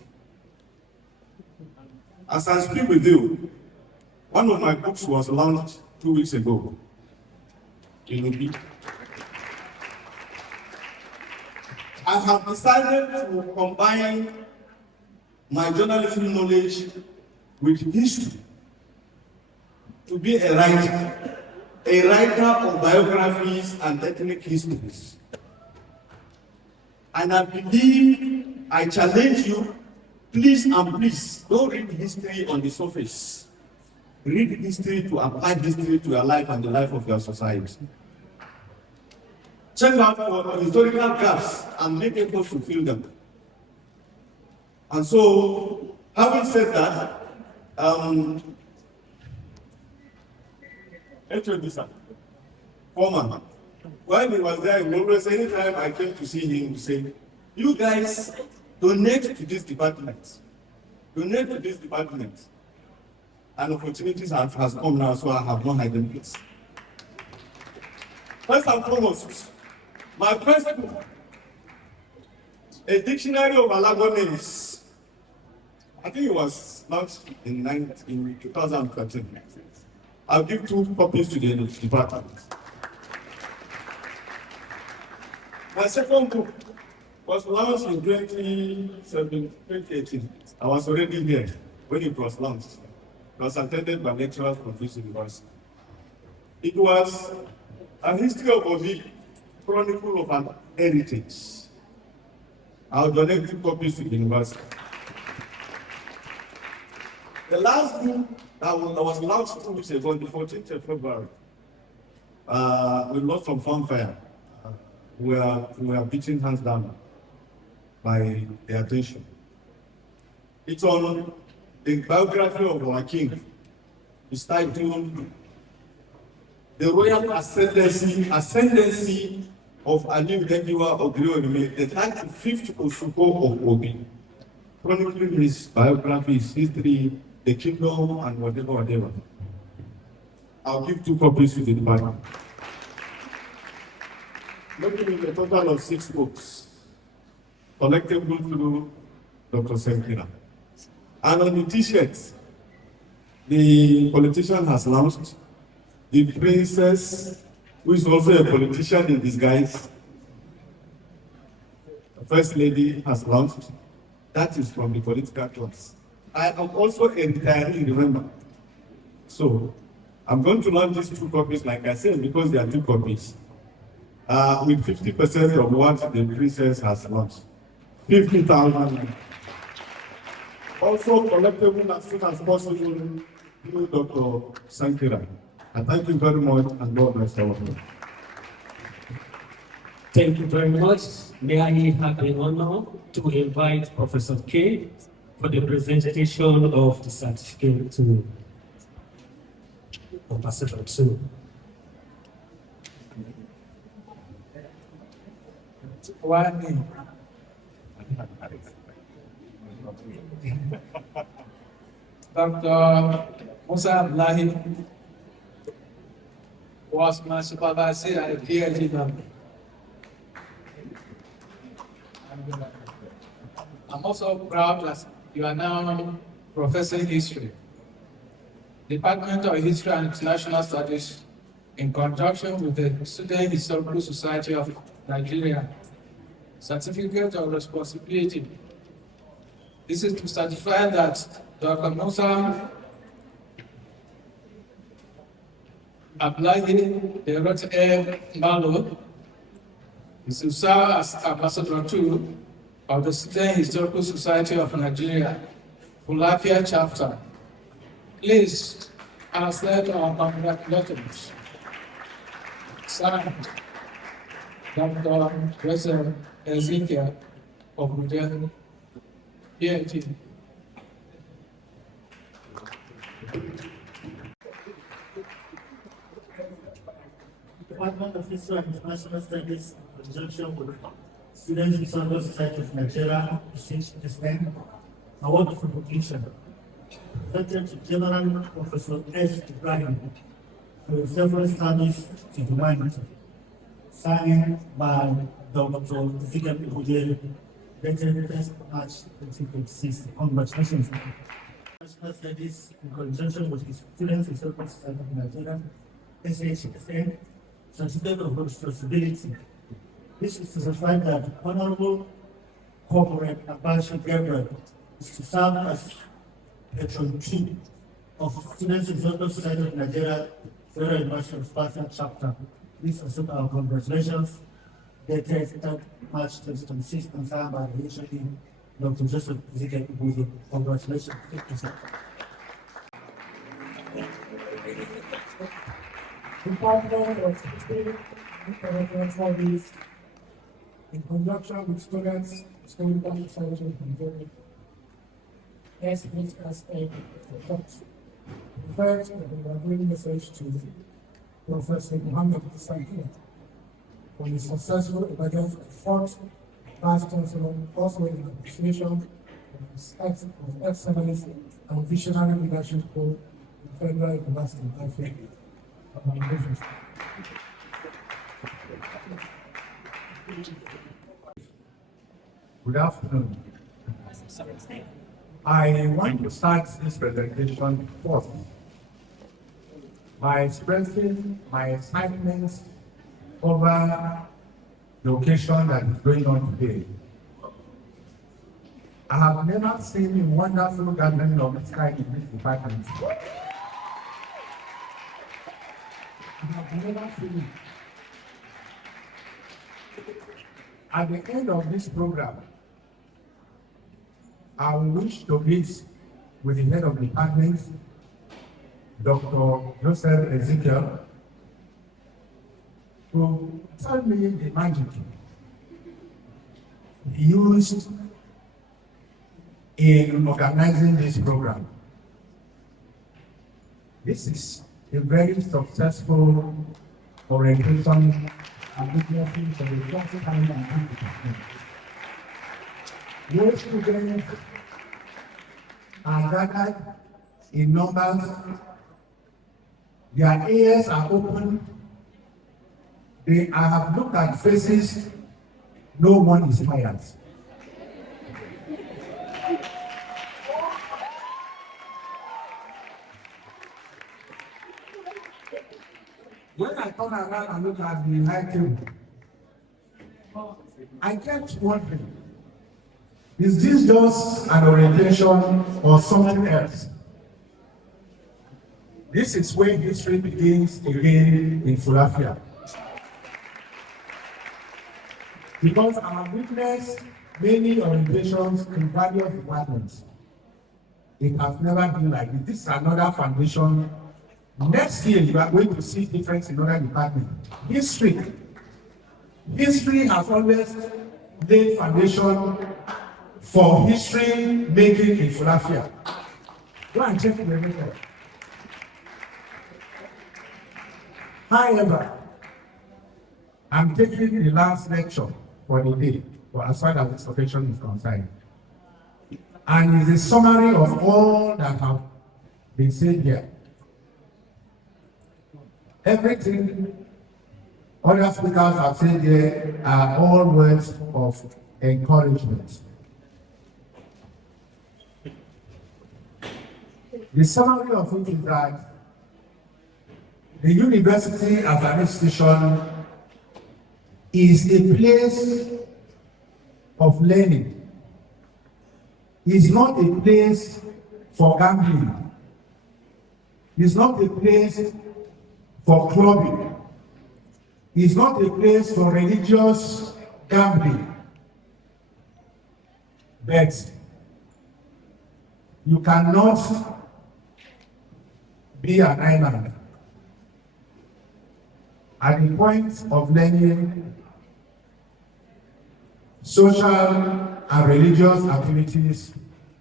As I speak with you, one of my books was launched 2 weeks ago in Obi. I have decided to combine my journalism knowledge with history to be a writer of biographies and ethnic histories. And I believe, I challenge you, please and please, don't read history on the surface. Read history to apply history to your life and the life of your society. Check out for historical gaps and make efforts to fill them. And so, having said that, Foreman, while he was there, he always, anytime I came to see him, he would say, you guys donate to this department. Donate to this department. And opportunities has come now, so I have no hiding place. First and foremost, my first book, a dictionary of Alago names. I think it was launched in 2013. I'll give 2 copies to the department. My second book was launched in 2018. I was already here when it was launched. It was attended by lecturers from this university. It was a history of Obi, chronicle of an heritage. I'll donate 2 copies to the university. The last book that was launched 2 weeks ago, on the 14th of February, we lost some fanfare. We are beaten hands down by the attention. It's on the biography of our king. It's titled The Royal Ascendancy of Aliu Degiwa Ogriorime, the 35th Osuko of Obi. Chronicling his biography, his history, the kingdom, and whatever. I'll give 2 copies to the department. Looking at a total of 6 books, collectible through Dr. Senkira. And on the t-shirts, the politician has launched, the princess, who is also a politician in disguise, the first lady has launched. That is from the political class. I am also a retiree, remember. So, I'm going to launch these 2 copies, like I said, because there are 2 copies. With 50% of what the princess has launched. 50,000. Also collectible as soon as possible through Dr. Sankira. And thank you very much, and God bless all of you. Thank you very much. May I have the honor to invite Professor K for the presentation of the certificate to Ambassador 2. Dr. Musa Abdullahi was my supervisor at PhD level. I'm also proud that you are now Professor in History, Department of History and International Studies, in conjunction with the Student Historical Society of Nigeria, Certificate of Responsibility. This is to certify that Dr. Musa Abdullahi Malo is to serve as Ambassador 2 of the Student Historical Society of Nigeria, Lafia chapter. Please translate our congratulations. Signed, Dr. President Ezekiel of Budel, PhD. Department of History and International Studies, in conjunction with Students in Central Society of Nigeria, distinguished distinct award of recognition presented to General Professor S. Ibrahim for his several service to humanity, signed by Dr. Ezekiel Ibuje, dated 1st March 2026. Congratulations. National Studies in conjunction with his students in Central Society of Nigeria, SHSN, Certificate of Responsibility. This is to certify that Honorable Corporate Abashi Gabriel is to serve as Patron 2 of Students in Central Society of Nigeria, Federal University of Lafia Chapter. Please accept our congratulations. Dated 3rd March 2026 and signed by the HOD, Dr. Joseph Ezekiel Ibuje. Congratulations. Department of History and Service, in conjunction with students, historical society of Nigeria, SHSA, referred the congratulatory message to Professor Muhammad Sakia for his successful emergence of fourth Vice Chancellor, also in appreciation of his acts of excellence and visionary leadership role in Federal University of Lafia. Good afternoon. I want to start this presentation first by expressing my excitement over the occasion that is going on today. I have never seen a wonderful gathering of this kind in this department. I have never seen it. At the end of this program, I wish to meet with the head of the department, Dr. Joseph Ezekiel, to tell me the magic he used in organizing this program. This is a very successful orientation and witnessing for the classic and most students are gathered in numbers, their ears are open, I have looked at faces, no one is tired. When I turn around and look at the high table, I kept wondering, is this just an orientation or something else? This is where history begins again in Lafia. Because I have witnessed many orientations in various departments. It has never been like this. This is another foundation. Next year, you are going to see difference in other departments. History. History has always laid foundation for history making in Lafia. Go and check the record. However, I'm taking the last lecture for the day, for as far as this occasion is concerned. And it's a summary of all that have been said here. Everything other speakers have said here are all words of encouragement. The summary of it is that the university as an institution is a place of learning. It's not a place for gambling. It's not a place for clubbing. It's not a place for religious gambling. But you cannot be an island. At the point of learning, social and religious activities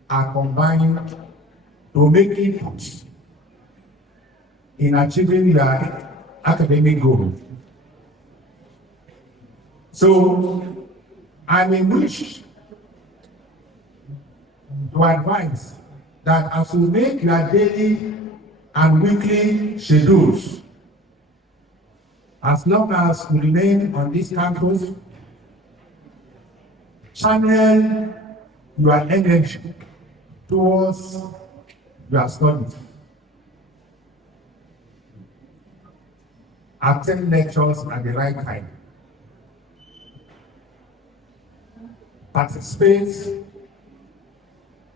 are combined to make input in achieving their academic goals. So, I may wish to advise that as you make your daily and weekly schedules, as long as you remain on this campus, channel your energy towards your studies. Attend lectures at the right time. Participate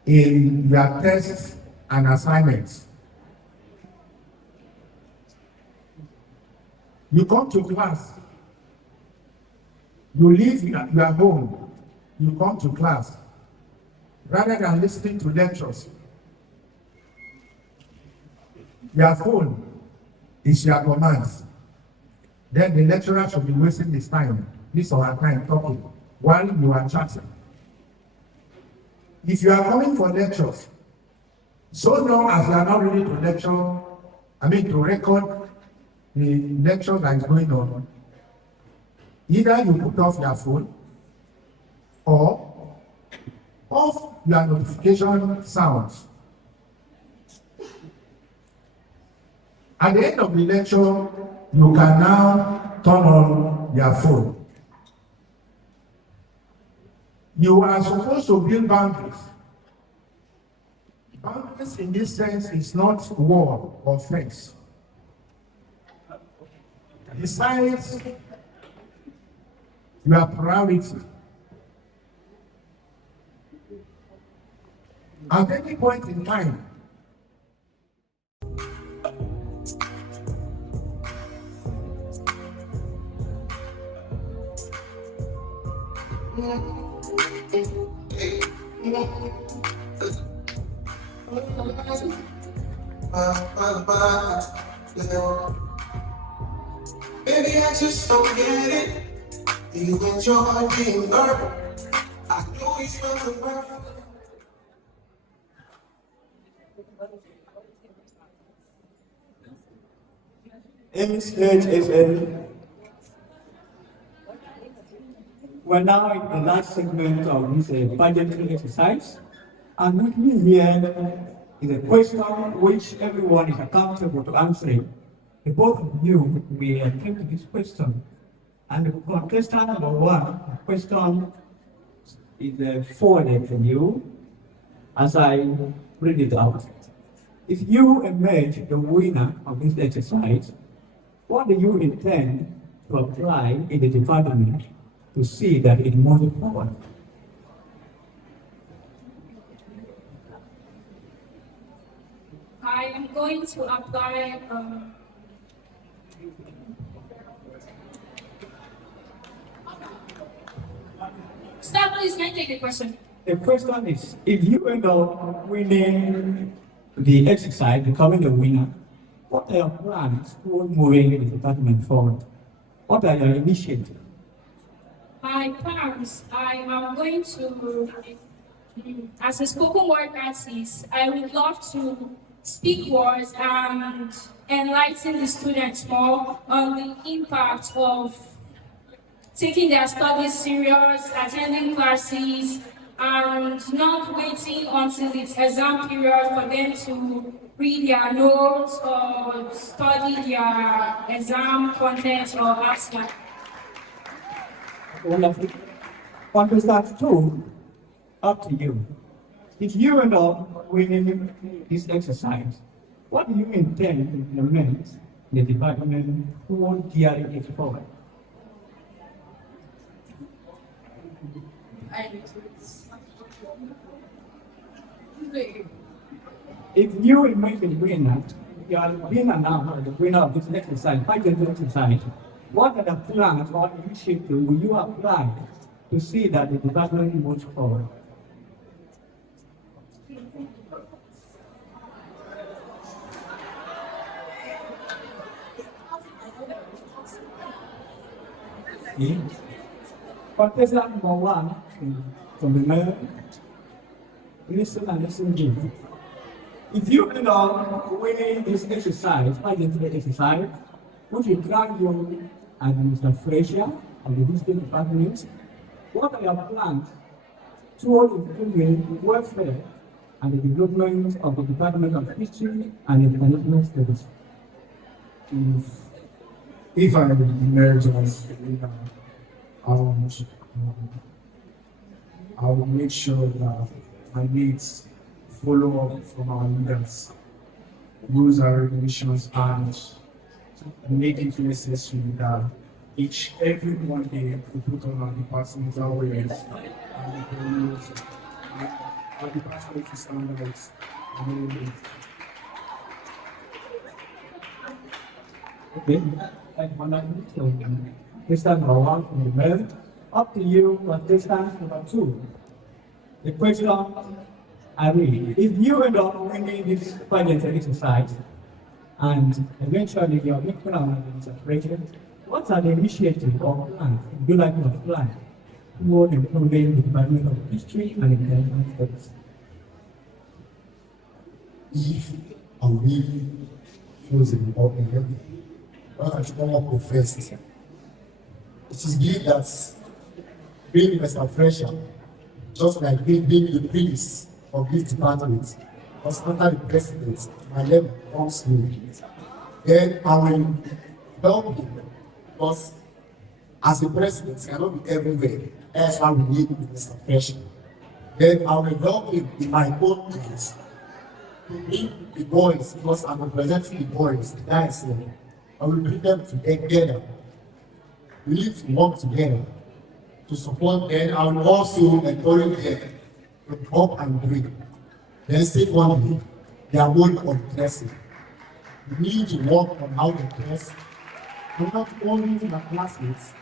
in your tests and assignments. You come to class, you leave your home, you come to class, rather than listening to lectures. Your phone is your commands. Then the lecturer should be wasting his time, his or her time talking, while you are chatting. If you are coming for lectures, so long as you are not ready to to record the lecture that is going on, either you put off your phone or off your notification sounds. At the end of the lecture, you can now turn on your phone. You are supposed to build boundaries. Boundaries in this sense is not wall or fence. Besides your priority. At any point in time, Baby, I just don't get it. You enjoy being hurt. I know you feel the perfect. MSHSL. We're now in the last segment of this budgetary exercise, and with me here is a question which everyone is accountable to answering. The both of you will attempt this question, and the contestant number one, the question is forwarded to you as I read it out. If you emerge the winner of this exercise, what do you intend to apply in the department to see that it moves forward? I am going to apply Stop, please, can I take the question? The question is, if you end up winning the exercise, becoming the winner, what are your plans for moving the department forward? What are your initiatives? My plans, I am going to, as a spoken word artist, I would love to speak words and enlighten the students more on the impact of taking their studies serious, attending classes, and not waiting until it's exam period for them to read their notes or study their exam content or answer. Wonderful. Contestant 2, up to you. If you end up winning this exercise, what do you intend to implement in the department for carrying it forward? If you emerge the winner, you are the winner now, the winner of this exercise, budget exercise, what are the plans or initiatives will you apply to see that the department moves forward? Contestant number one from the mayor, listen and listen to. If you end up winning this exercise, budget exercise, which will grant you and Mr. Frazier of the District Department what are your plans toward improving welfare and the development of the Department of History and International Studies? If I emerge as a leader, I will make sure that my needs follow up from our leaders, rules and regulations, and make it necessary that every Monday we put on our departmental ways and we use our departmental standards. Okay, and distance number one from the mail. Up to you for distance number two. The question I read, if you end up winning this budget exercise and eventually you're making our separation, what are the initiatives or plans you like to apply toward improving the Department of History and International Studies? If I really chosen or I should come up with first. It is believed that being Mr. Fresher, just like being the prince of this department, was under the president, my level comes through. Then I will help him, because as the president, I cannot be everywhere. That's why we need Mr. Fresher. Then I will help him in my own place to bring the boys, because I'm representing the boys, the guys here. I will bring them together. We need to work together to support them. I will also encourage them to up and breathe. Then say one thing, they are working on dressing. We need to work on how to dress, not only to my classmates,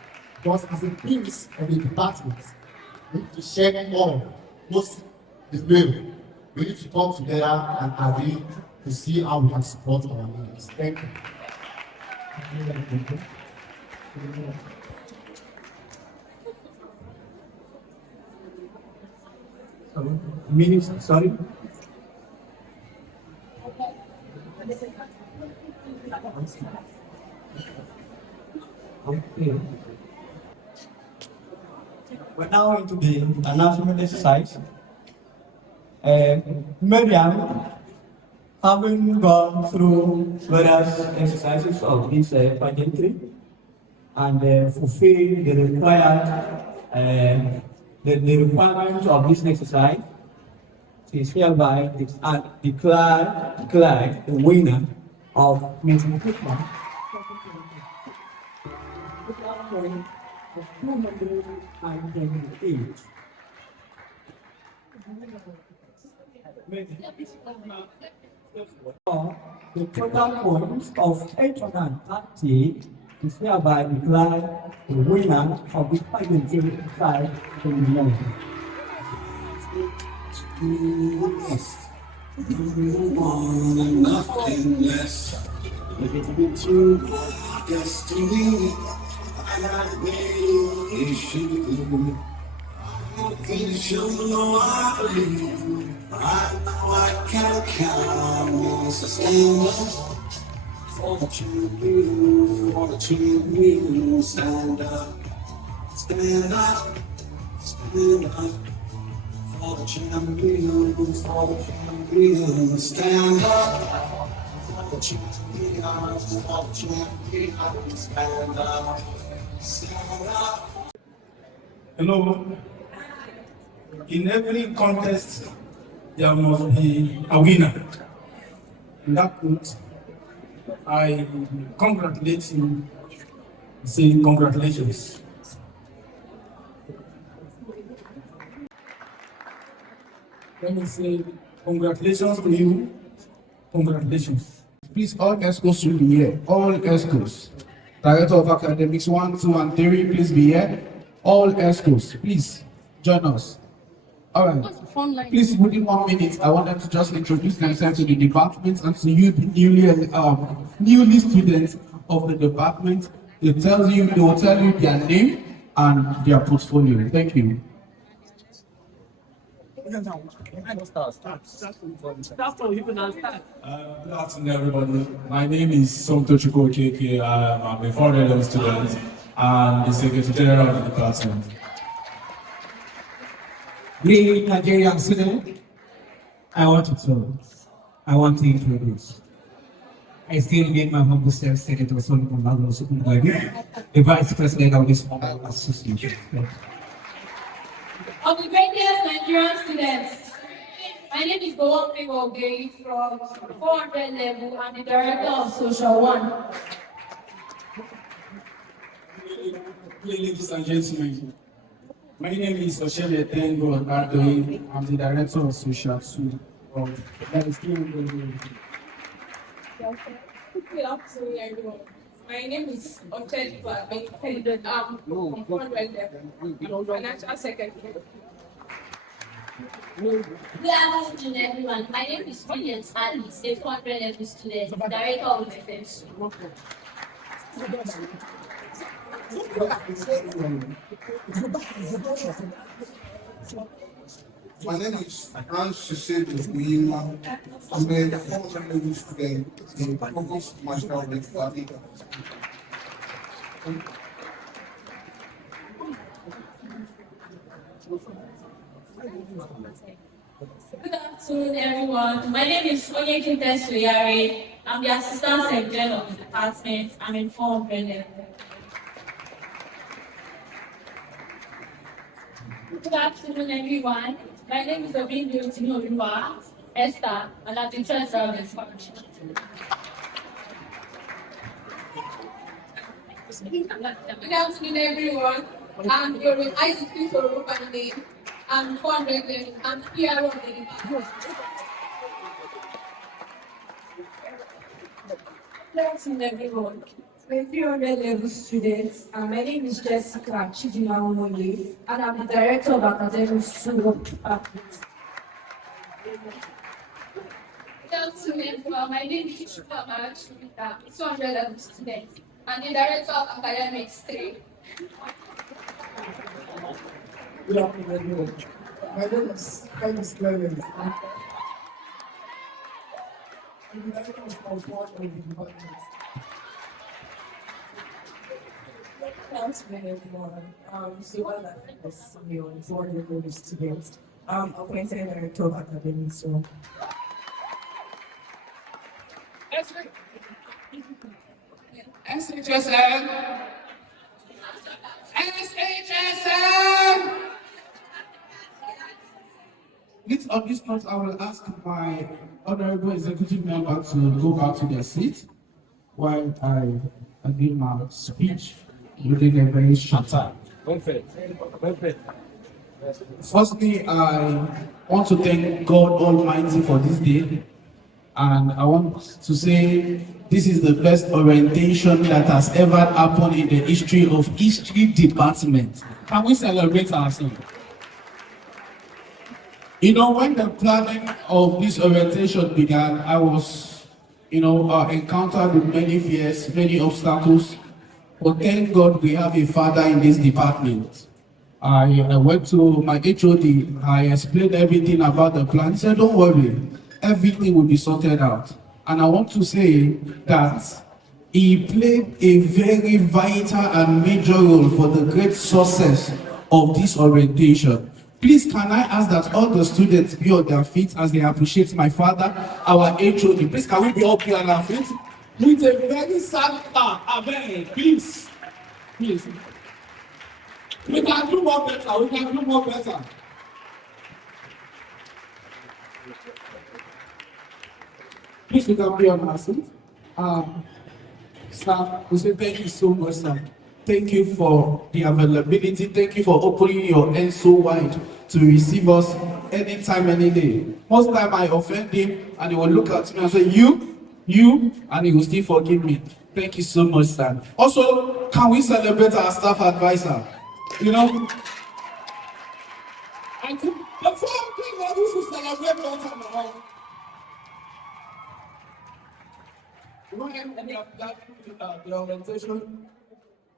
but as a prince of the department, we need to share all those the will. We need to come together and agree to see how we can support our leaders. Thank you. Minister, sorry. Okay. We're now into the announcement exercise. Miriam, having gone through various exercises of this pageantry and fulfill the required the requirements of this exercise, she is hereby declared the winner of Miss Mukutma. Of 228. The total points of 830 is hereby declared the winner of the pageantry exercise in the morning. Nothing less. To destiny, and I made it should. I can show no I believe. I know I can count on me to stand up for the champion, for the champion. Stand up, stand up, stand up. For the champions, for the champions, stand up. For the champions, for the champions, stand up, stand up. Hello. In every contest, there must be a winner. In that note, I congratulate you, say congratulations. Let me say congratulations to you. Congratulations. Please, all ESCOs should be here. All ESCOs. Director of Academics 1, 2, and 3, please be here. All ESCOs, please join us. All right. Please, within 1 minute, I want them to just introduce themselves to the department and to you, the newly students of the department. They will tell you their name and their portfolio. Thank you. Good afternoon, everybody. My name is Somto Chukwu. I'm a foreign level student and the Secretary General of the department. We Nigerian students, I want to introduce. I still remain my humble self, Senator Solomon Lagos, the Vice President of this humble association. Of the greatest Nigerian students, my name is Gowon Oge from 400 level. I'm the Director of Social One. Ladies and gentlemen, my name is Oshele Tengo Adoyi. I'm the Director of Social 2 of that is Good afternoon, everyone. My name is Oted Babe. I'm from 400 level. Financial Secretary. Good afternoon, everyone. My name is Williams Alice, a 400 level student, Director of Defense. My name is Francis Uyima. I'm a 400 level student in August National University. Good afternoon, everyone. My name is Onyekin Tesuyare. I'm the Assistant Secretary of the department. I'm in 400 level. Good afternoon, everyone. My name is Obindu Tinoriwa Esther, and I'm the Treasurer of the department. Good afternoon, everyone. I'm your ICP for Rupa name. I'm 400 level. I'm here of the department. Good afternoon, everyone. We're 300 level students, and my name is Jessica Chidimawoye, and I'm the Director of Academics of the department. Good afternoon, everyone. My name is Shuka Marashulita, 200 level student. I'm the Director of Academics 3. Good afternoon, everyone. My name is Dennis Clemens. I'm the Director of one of the department. Good afternoon, everyone. Suba Lafia is your 400 level student. I'm appointed Director of Academics. So. SHSM. SHSM. On this note, I will ask my honorable executive member to go back to their seat while I give my speech within a very short time. Firstly, I want to thank God Almighty for this day, and I want to say this is the best orientation that has ever happened in the history of history department. Can we celebrate ourselves? You know, when the planning of this orientation began, I was, encountered with many fears, many obstacles. But thank God we have a father in this department. I went to my HOD, I explained everything about the plan. He said, don't worry, everything will be sorted out. And I want to say that he played a very vital and major role for the great success of this orientation. Please, can I ask that all the students be on their feet as they appreciate my father, our HOD. Please, can we be up here on our feet? With a very sad please. Please. We can do more better. Please, we can be on our feet. Sir, we say thank you so much, sir. Thank you for the availability. Thank you for opening your hands so wide to receive us anytime, any day. Most time I offend him and he will look at me and say, you, and he will still forgive me. Thank you so much, sir. Also, can we celebrate our staff advisor? I think the first thing that we should celebrate better. The organization.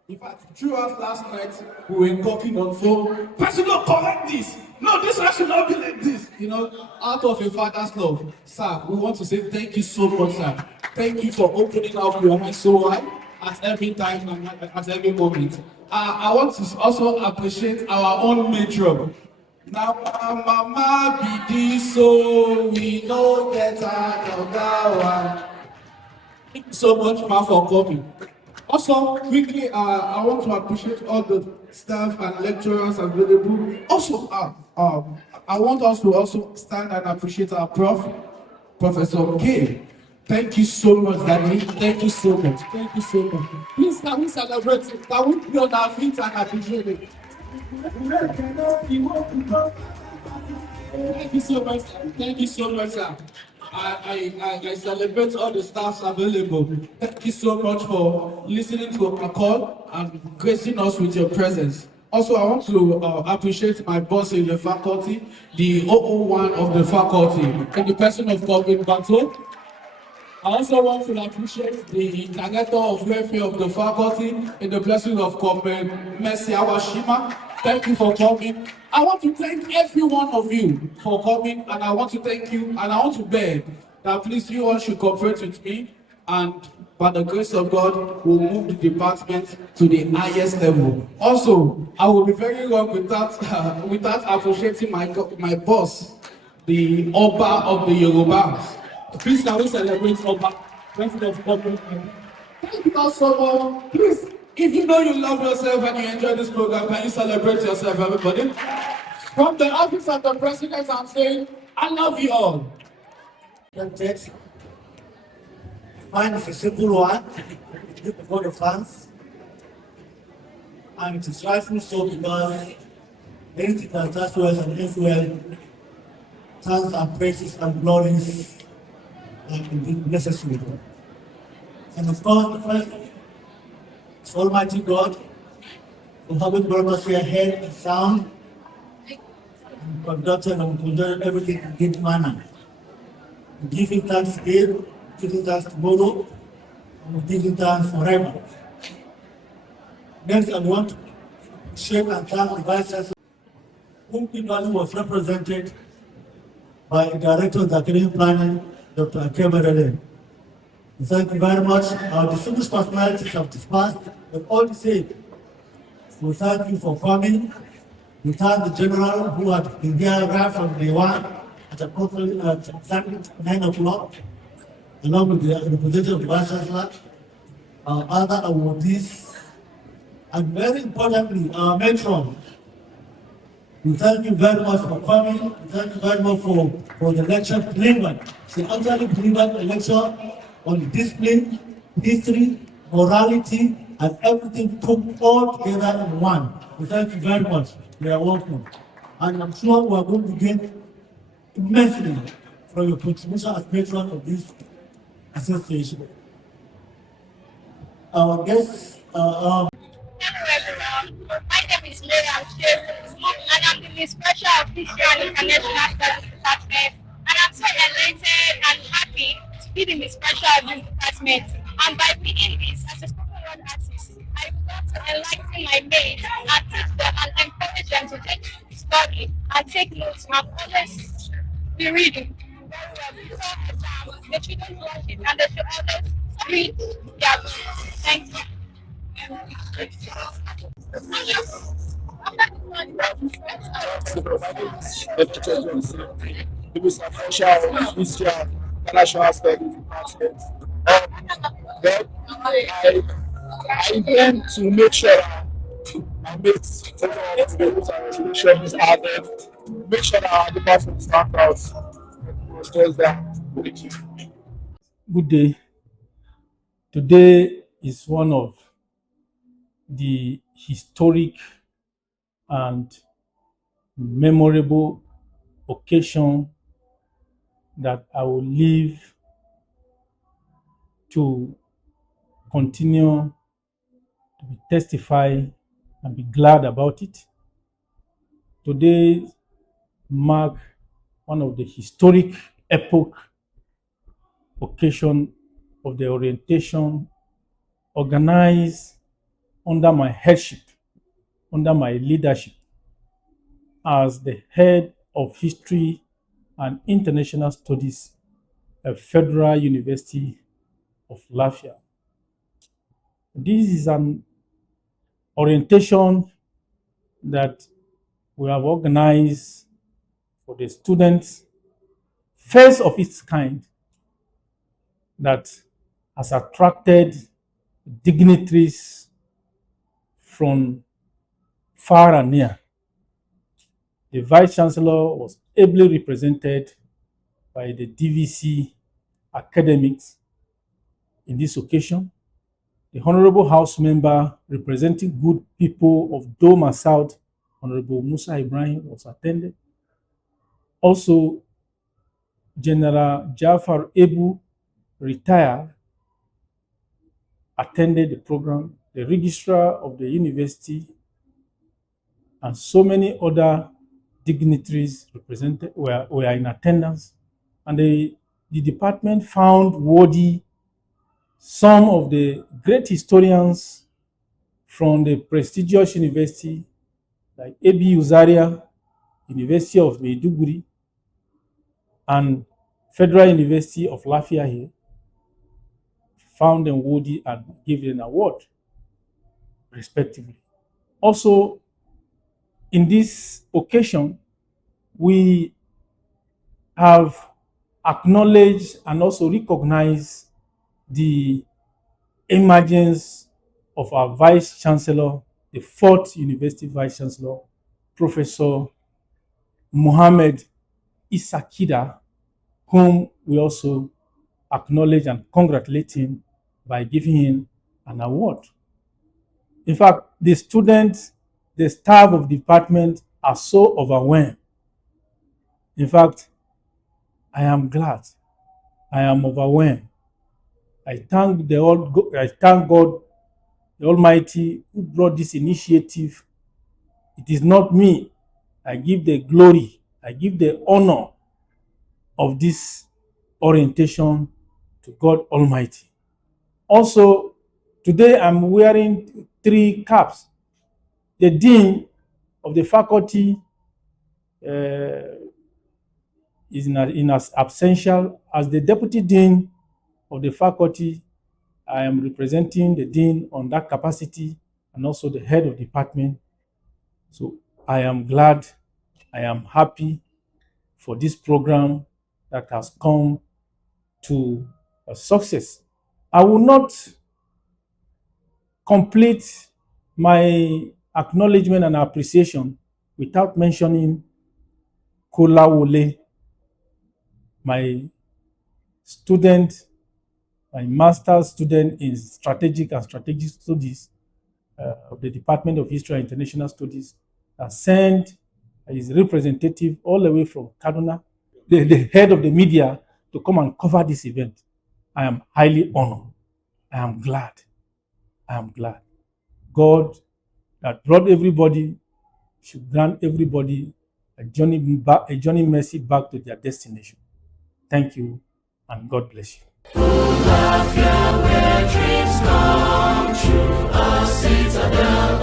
In fact, throughout last night, we were talking on phone. Personal, correct this. No, this one should not be like this. Out of a father's love. Sir, we want to say thank you so much, sir. Thank you for opening up your mind so wide at every time and at every moment. I want to also appreciate our own matron. Now our mama be this, so we know get another one. Thank you so much, ma, for coming. Also, quickly, I want to appreciate all the staff and lecturers available. Also, I want us to also stand and appreciate our prof, Professor K. Thank you so much, Daddy. Thank you so much. Thank you so much. Please, can we celebrate it? Can we be on our feet and appreciate it? Thank you so much, sir. Thank you so much, sir. I celebrate all the staffs available. Thank you so much for listening to our call and gracing us with your presence. Also, I want to appreciate my boss in the faculty, the 001 of the faculty, in the person of Godwin Bato. I also want to appreciate the director of welfare of the faculty in the blessing of Comrade Mercy Awashima. Thank you for coming. I want to thank every one of you for coming, and I want to thank you, and I want to beg that please you all should cooperate with me, and by the grace of God, we'll move the department to the highest level. Also, I will be very wrong without appreciating my boss, the Oba of the Yorubas. Please, can we celebrate Oba, President of Government? Thank you all so much. Please, if you know you love yourself and you enjoy this program, can you celebrate yourself, everybody? From the office of the President, I'm saying, I love you all. Mine is a simple one, before the fans. And it is rightfully so because anything that starts well and ends well, thanks and praises and glories are indeed necessary. And of course, the first is Almighty God for having brought us here head and sound and conducted everything in good manner. Giving thanks today, giving thanks tomorrow, and giving thanks forever. Next, I want to appreciate and thank the Vice Chancellor, whom equally was represented by the Director of the Academic Planning, Dr. Akemerele. Thank you very much. Our distinguished personalities have dispersed, but all the same, we thank you for coming. We thank the General who had been here right from day one at approximately exactly 9 o'clock, along with the representative of the Vice Chancellor, our other awardees, and very importantly, our matron. We thank you very much for coming. We thank you very much for the lecture delivered. She actually delivered a lecture on discipline, history, morality, and everything put all together in one. We thank you very much. You are welcome. And I'm sure we are going to gain immensely from your contribution as patron of this association. Our guests, Hello everyone, my name is Miriam Shehu and I'm the Miss Special of History and International Studies Department, and I'm so elated and happy to be the Miss Special of this department. And by being this as a spoken word artist, I want to enlighten my mates and teach them and encourage them to take study and take notes and always be reading very well before exams. They shouldn't rush it and they should always read their books. Thank you. History and International Studies Department. Then I intend to make sure my mates take all the rules and regulations and make sure that our department stands out. Just that. Thank you. Good day. Today is one of the historic and memorable occasion that I will live to continue to testify and be glad about it. Today mark one of the historic epoch occasion of the orientation organized under my headship, under my leadership as the head of history and international studies at Federal University of Lafia. This is an orientation that we have organized for the students, first of its kind, that has attracted dignitaries from far and near. The Vice Chancellor was ably represented by the DVC academics in this occasion. The Honorable House Member representing good people of Doma South, Honorable Musa Ibrahim, was attended. Also, General Jafar Ebu, retired, attended the program. The registrar of the university and so many other dignitaries represented were in attendance. And the department found worthy some of the great historians from the prestigious university like A.B. Uzaria, University of Maiduguri, and Federal University of Lafia here, found them worthy and gave them an award, respectively. Also, in this occasion, we have acknowledged and also recognized the emergence of our Vice Chancellor, the fourth University Vice Chancellor, Professor Mohammed Isakida, whom we also acknowledge and congratulate him by giving him an award. In fact, the students, the staff of the department are so overwhelmed. In fact, I am glad. I am overwhelmed. I thank God, the Almighty, who brought this initiative. It is not me. I give the glory, I give the honor of this orientation to God Almighty. Also, today I'm wearing 3 caps. The Dean of the faculty is in as absential. As the Deputy Dean of the faculty, I am representing the Dean on that capacity and also the head of department. So I am glad, I am happy for this program that has come to a success. I will not complete my acknowledgement and appreciation without mentioning Kola Wole, my student, my master's student in strategic and strategic studies of the Department of History and International Studies, that sent his representative all the way from Kaduna, the head of the media, to come and cover this event. I am highly honored. I am glad. I am glad. God that brought everybody should grant everybody a journey mercy back to their destination. Thank you, and God bless you. Lafia, where dreams come true, a citadel.